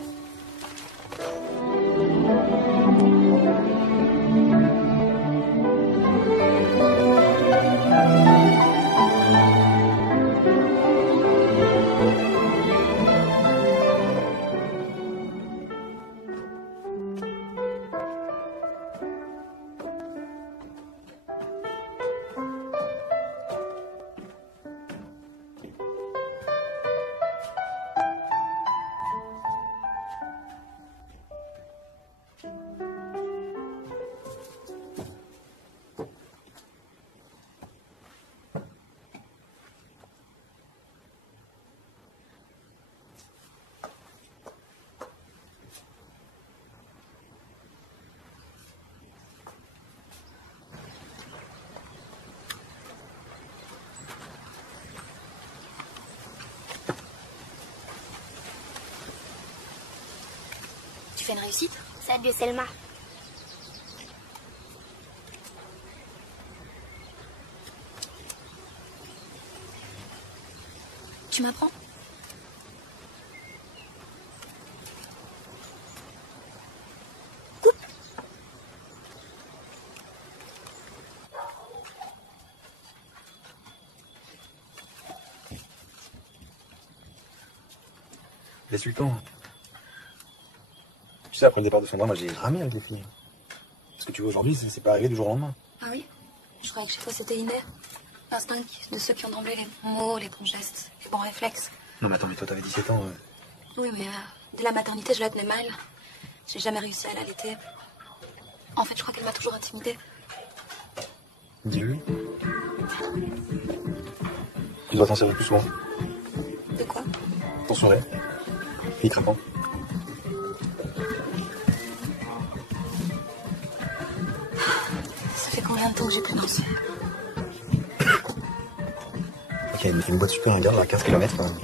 Tu fais une réussite? Salut, Selma. Tu m'apprends? Laisse du temps. Tu sais, après le départ de Sandra, moi j'ai ramé avec les filles. Ce que tu vois aujourd'hui, c'est pas arrivé du jour au lendemain. Ah oui? Je croyais que chez toi c'était inné. L'instinct de ceux qui ont d'emblée les bons mots, les bons gestes, les bons réflexes. Non mais attends, mais toi t'avais 17 ans. Oui, mais dès la maternité, je la tenais mal. J'ai jamais réussi à l'allaiter. En fait, je crois qu'elle m'a toujours intimidée. Dis-lui. Tu dois t'en servir plus souvent. De quoi? Ton sourire. Il crapant. Ça fait combien de temps que j'ai plus dansé? Ok, il me fait une boîte super ringard à 15 km quand même.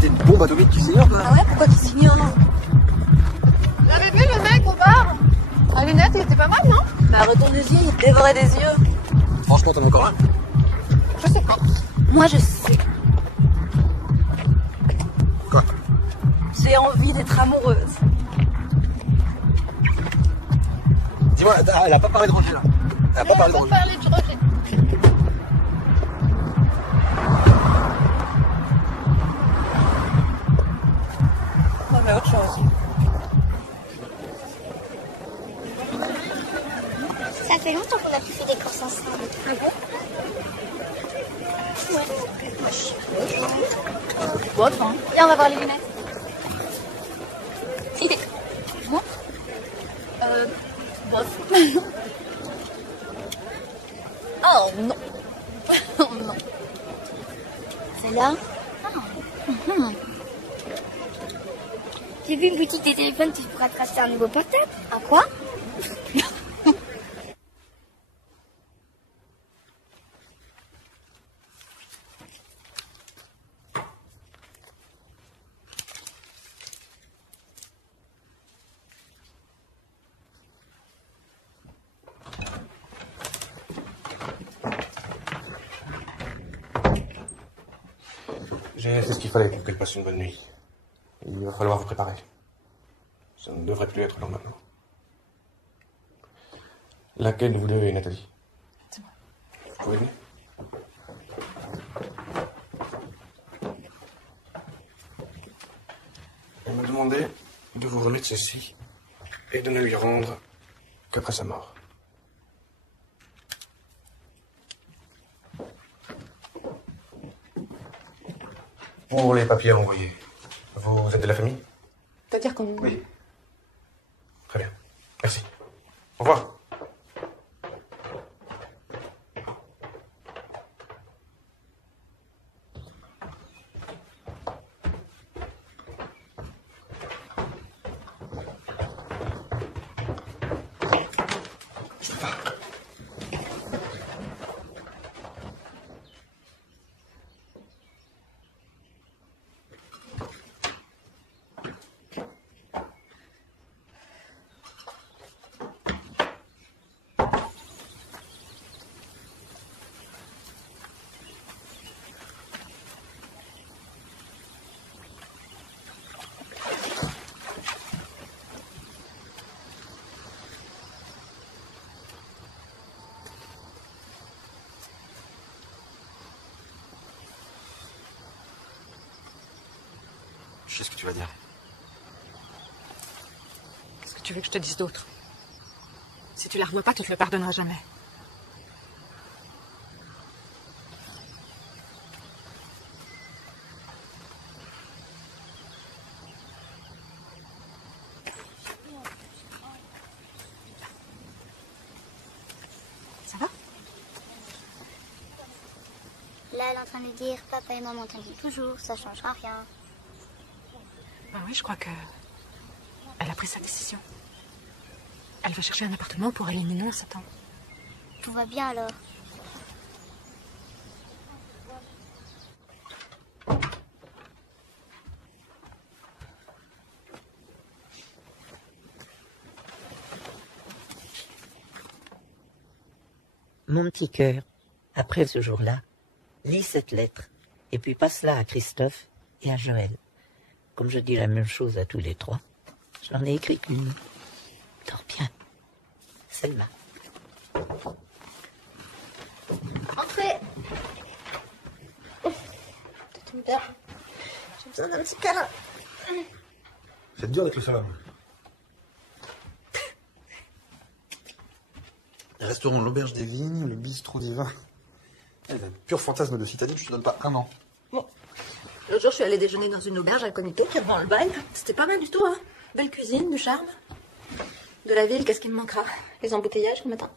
T'es une bombe atomique qui s'ignore, toi. Ah ouais? Pourquoi tu s'ignores? Vous avez vu le mec au bar? À lunettes, il était pas mal, non? Bah retourne-y, il te dévorait des yeux. Franchement, t'en as encore un. Je sais pas. Moi, je sais. Quoi? J'ai envie d'être amoureuse. Dis-moi, elle a pas parlé de Roger, là. Elle a pas parlé de Roger. Parler du Roger. Non, mais autre chose. Ça fait longtemps qu'on a plus fait des courses ensemble. Ah bon? Bon, attends. Viens, on va voir les lunettes. Bon. Oh non. Oh non. Celle-là? J'ai vu une boutique des téléphones, tu pourras te racheter un nouveau portable. Un quoi? J'ai fait ce qu'il fallait pour qu'elle passe une bonne nuit. Il va falloir vous préparer. Ça ne devrait plus être long maintenant. Laquelle de vous deux est Nathalie? C'est moi. Vous pouvez venir? Elle m'a demandé de vous remettre ceci et de ne lui rendre qu'après sa mort. Pour les papiers envoyés, vous êtes de la famille? C'est-à-dire qu'on... Oui. Très bien. Merci. Au revoir. Je sais ce que tu vas dire. Qu'est-ce que tu veux que je te dise d'autre? Si tu la revois pas, tu te le pardonneras jamais. Ça va? Là, elle est en train de dire, papa et maman t'aiment toujours, ça changera rien. Ben oui, je crois que... Elle a pris sa décision. Elle va chercher un appartement pour éliminer Satan. Tout va bien alors. Mon petit cœur, après ce jour-là, lis cette lettre et puis passe-la à Christophe et à Joël. Comme je dis la même chose à tous les trois, j'en ai écrit qu'une. Dors bien. Selma. Entrez. Tu tombes bien. J'ai besoin d'un petit câlin. C'est dur d'être le seul homme. Les restaurants, l'auberge des vignes, le bistrot des vins. Un pur fantasme de citadine, je te donne pas un an. L'autre jour, je suis allée déjeuner dans une auberge incognito qui est devant le bail. C'était pas mal du tout, hein. Belle cuisine, du charme. De la ville, qu'est-ce qui me manquera? Les embouteillages le matin.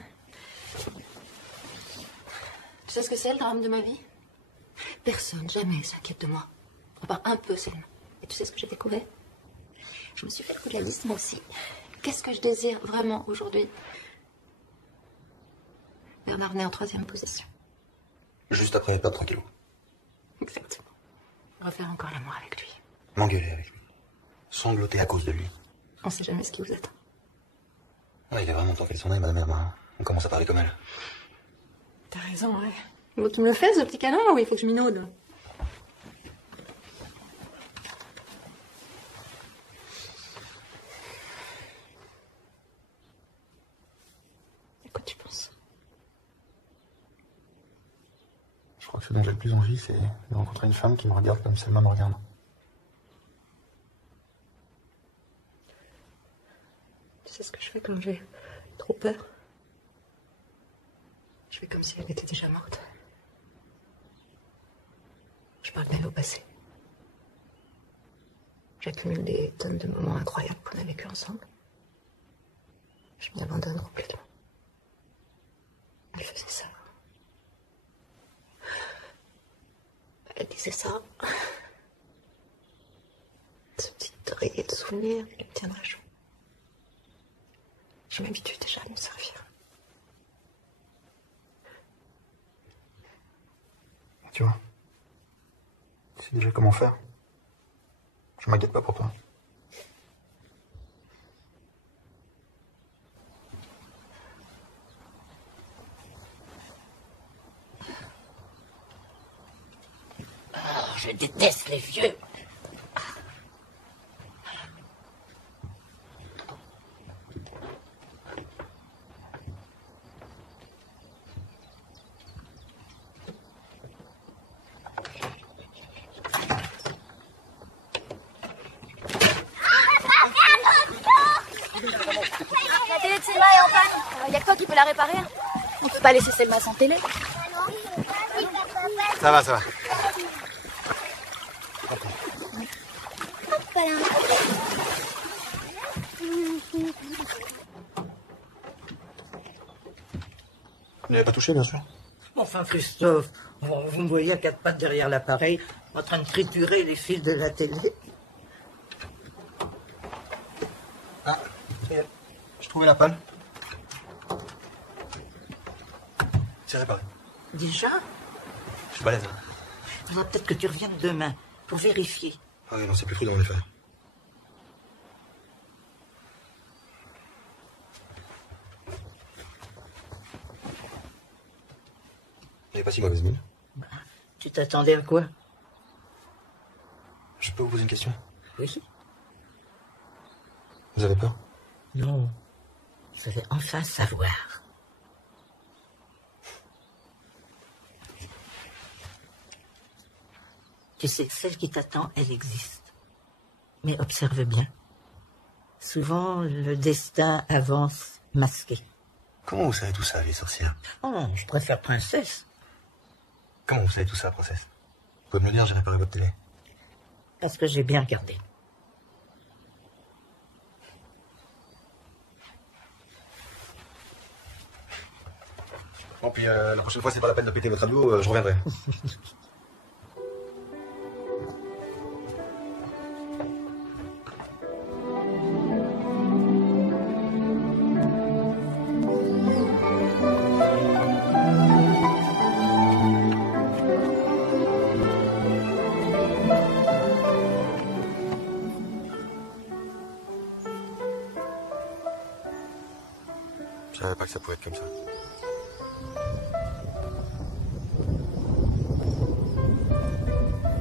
Tu sais ce que c'est, le drame de ma vie? Personne, jamais s'inquiète de moi. À part un peu, Selma. Et tu sais ce que j'ai découvert? Je me suis fait le coup de la liste, moi aussi. Qu'est-ce que je désire vraiment aujourd'hui? Bernard naît en 3e position. Juste après perdre 3 kilos. Exactement. Refaire encore l'amour avec lui. M'engueuler avec lui. Sangloter à cause de lui. On sait jamais ce qui vous attend. Ouais, il a vraiment temps qu'elle s'en aille, madame Herma. On commence à parler comme elle. T'as raison, ouais. Bon, tu me le fais, ce petit câlin, ou il faut que je minaude? À quoi tu penses? Je crois que ce dont j'ai le plus envie, c'est de rencontrer une femme qui me regarde comme Selma me regarde. Tu sais ce que je fais quand j'ai trop peur? Je fais comme si elle était déjà morte. Je parle d'elle au passé. J'accumule des tonnes de moments incroyables qu'on a vécu ensemble. Je m'y abandonne complètement. Elle faisait ça. Elle disait ça. Ce petit oreiller de souvenir qui me tiendra chaud. Je m'habitue déjà à me servir. Tu vois, tu sais déjà comment faire. Je m'inquiète pas pour toi. Oh, je déteste les vieux. La télé de Selma est en panne. Il y a que toi qui peux la réparer. On peut pas laisser Selma sans télé. Ça va, ça va. Vous n'avez pas touché, bien sûr. Enfin, Christophe, vous me voyez à quatre pattes derrière l'appareil, en train de triturer les fils de la télé. Ah, ça y est. J'ai trouvé la panne. C'est réparé. Déjà? Je suis balèze. Il faudra peut-être que tu reviennes demain pour vérifier. Ah oui, non, c'est plus prudent en effet. Elle n'est pas si mauvaise mine. Tu t'attendais à quoi? Je peux vous poser une question? Oui. Vous avez peur? Non. Je vais enfin savoir. Tu sais, celle qui t'attend, elle existe. Mais observe bien. Souvent, le destin avance masqué. Comment vous savez tout ça, vieille sorcière? Oh, je préfère princesse. Comment vous savez tout ça, princesse? Vous pouvez me le dire, j'ai réparé votre télé. Parce que j'ai bien regardé. Bon, puis la prochaine fois, c'est pas la peine de péter votre radio, je reviendrai. Je savais pas que ça pouvait être comme ça.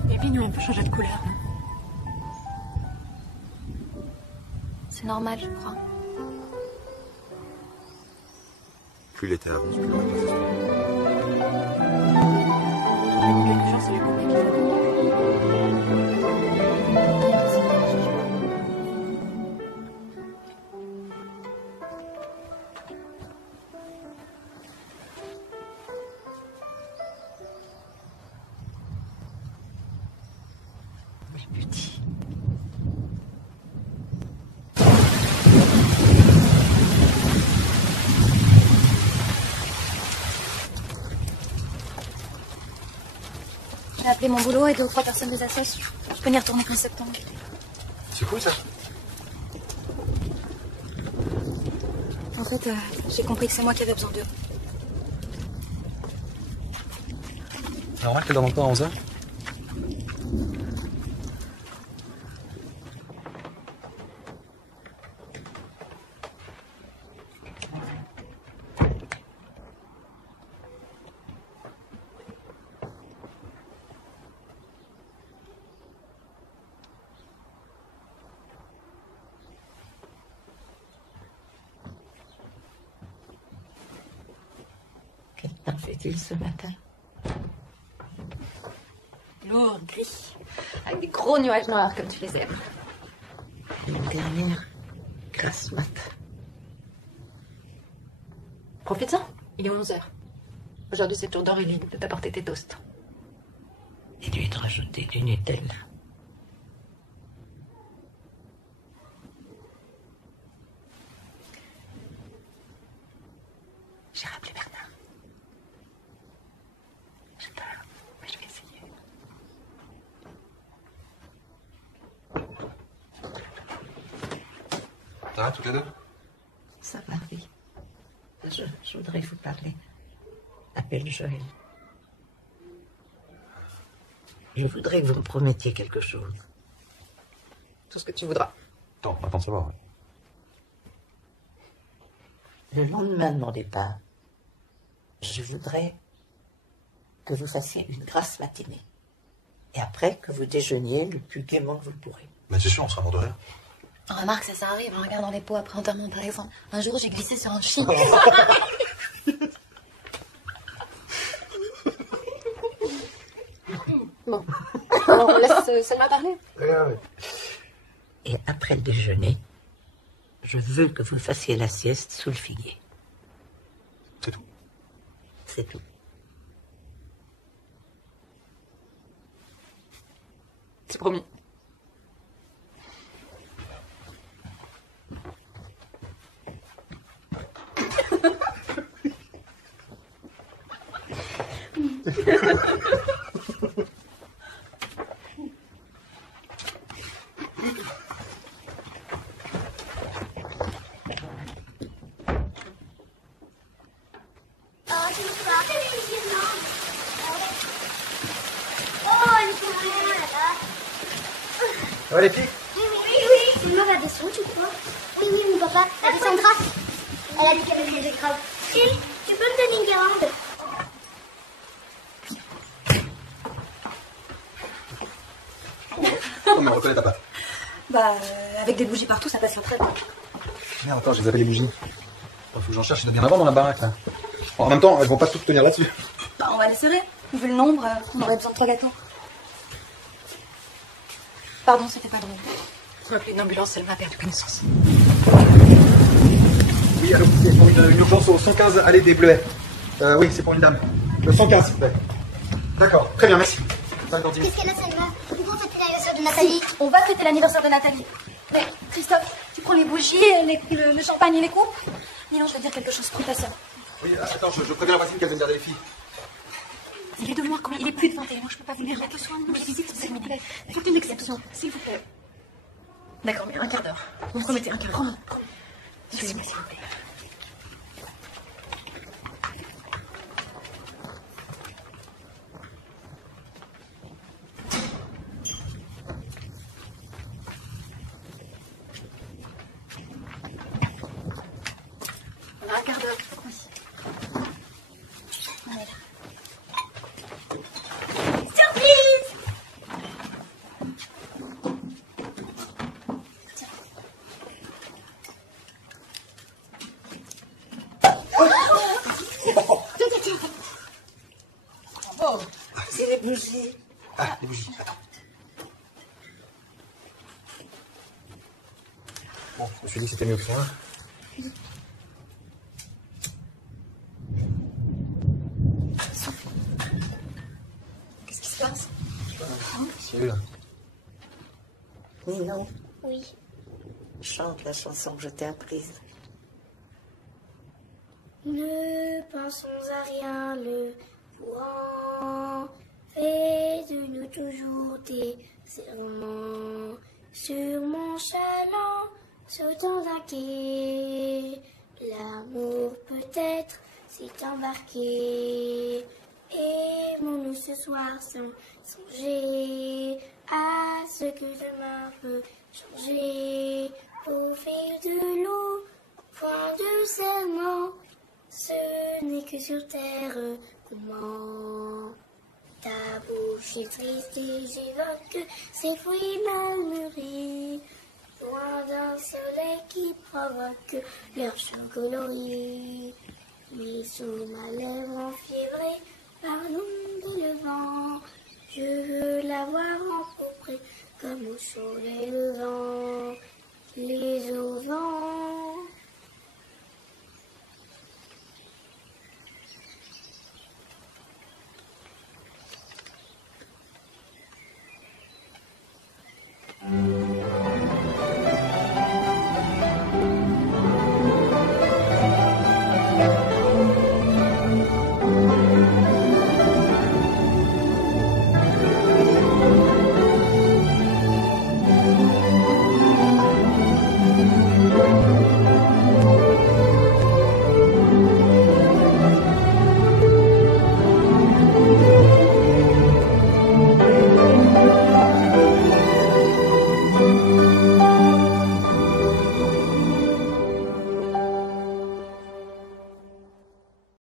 Les vignes ont un peu changé de couleur. C'est normal, je crois. Plus l'été avance, plus le retour s'estompe. Quelque chose, c'est le coupé qui fait. Petit. J'ai appelé mon boulot et 2 ou 3 personnes des assos. Je peux n'y retourner qu'en septembre. C'est cool, ça. En fait, j'ai compris que c'est moi qui avais besoin d'eux. C'est normal qu'elle dorme pas à 11h? Quel temps fait-il ce matin? Lourd, gris, avec des gros nuages noirs comme tu les aimes. Une dernière grasse mat. Profite-en, il est 11h. Aujourd'hui, c'est le tour d'Aurélie de t'apporter tes toasts. Et lui de rajouter du Nutella. J'ai rappelé Bernard. J'ai peur, mais je vais essayer. Ça va, toutes les deux? Ça va, oui. Je voudrais vous parler. Appelle Joël. Je voudrais que vous me promettiez quelque chose. Tout ce que tu voudras. Attends de savoir. Le lendemain de mon départ, je voudrais que vous fassiez une grasse matinée. Et après, que vous déjeuniez le plus gaiement que vous pourrez. Mais c'est sûr, on sera mort de rire. Remarque, ça arrive, en regardant les pots après enterrement par exemple. Un jour, j'ai glissé sur un chien. Bon, on laisse Selma parler. Et après le déjeuner, je veux que vous fassiez la sieste sous le figuier. C'est tout. C'est tout. C'est promis. Ça va les filles? Oui. Maman va descendre, tu crois? Oui, mon papa, elle descendra. Elle a dit qu'elle avait des grave. Si, tu peux me donner une guirlande? Non, mais on reconnaît ta patte. Bah, avec des bougies partout, ça passe très bien. Merde, attends, je les avais les bougies. Faut que j'en cherche, il doit bien en avoir dans la baraque là. Bon, en même temps, elles vont pas toutes tenir là-dessus. Bah, on va les serrer. Vu le nombre, on aurait besoin de 3 gâteaux. Pardon, c'était pas drôle. On va appeler une ambulance, Selma a perdu connaissance. Oui, allô, c'est pour une urgence au 115 allée des Bleuets. Oui, c'est pour une dame. Le 115, s'il vous plaît. D'accord, très bien, merci. Qu'est-ce qu'elle a, Selma? Pourquoi on fête l'anniversaire de Nathalie? On va fêter l'anniversaire de Nathalie. Mais, Christophe, tu prends les bougies, le champagne et les coupes. Milan, je vais te dire quelque chose, prends ta sœur. Oui, attends, je préviens la voisine qu'elle vient de garder les filles. Il est de voir comment il est plus de 21 ans, je peux pas vous le dire. Que soit une visite, s'il vous plaît. Faites une exception, s'il vous plaît. D'accord, mais un quart d'heure. Vous me promettez un quart d'heure. Suivez-moi, s'il vous plaît. On a un quart d'heure. Oui. On est là. C'est les bougies. Ah, les bougies. Bon, je me suis dit que c'était mieux que ça. Qu'est-ce qui se passe? Celui-là. Ninon, Oui. chante la chanson que je t'ai apprise. Ne pensons à rien, le courant fait de nous toujours des serments. Sur mon chaland, sautant d'un quai, l'amour peut-être s'est embarqué. Aimons-nous ce soir sans songer à ce que demain peut changer. Au fil de l'eau, point de serment, ce n'est que sur terre comment ta bouche est triste et j'évoque ces fruits mal mûris, loin d'un soleil qui provoque leur chaud coloris. Mais sous ma lèvre enfiévrée par l'onde et le vent, je veux la voir empourprée comme au soleil levant. Les auvents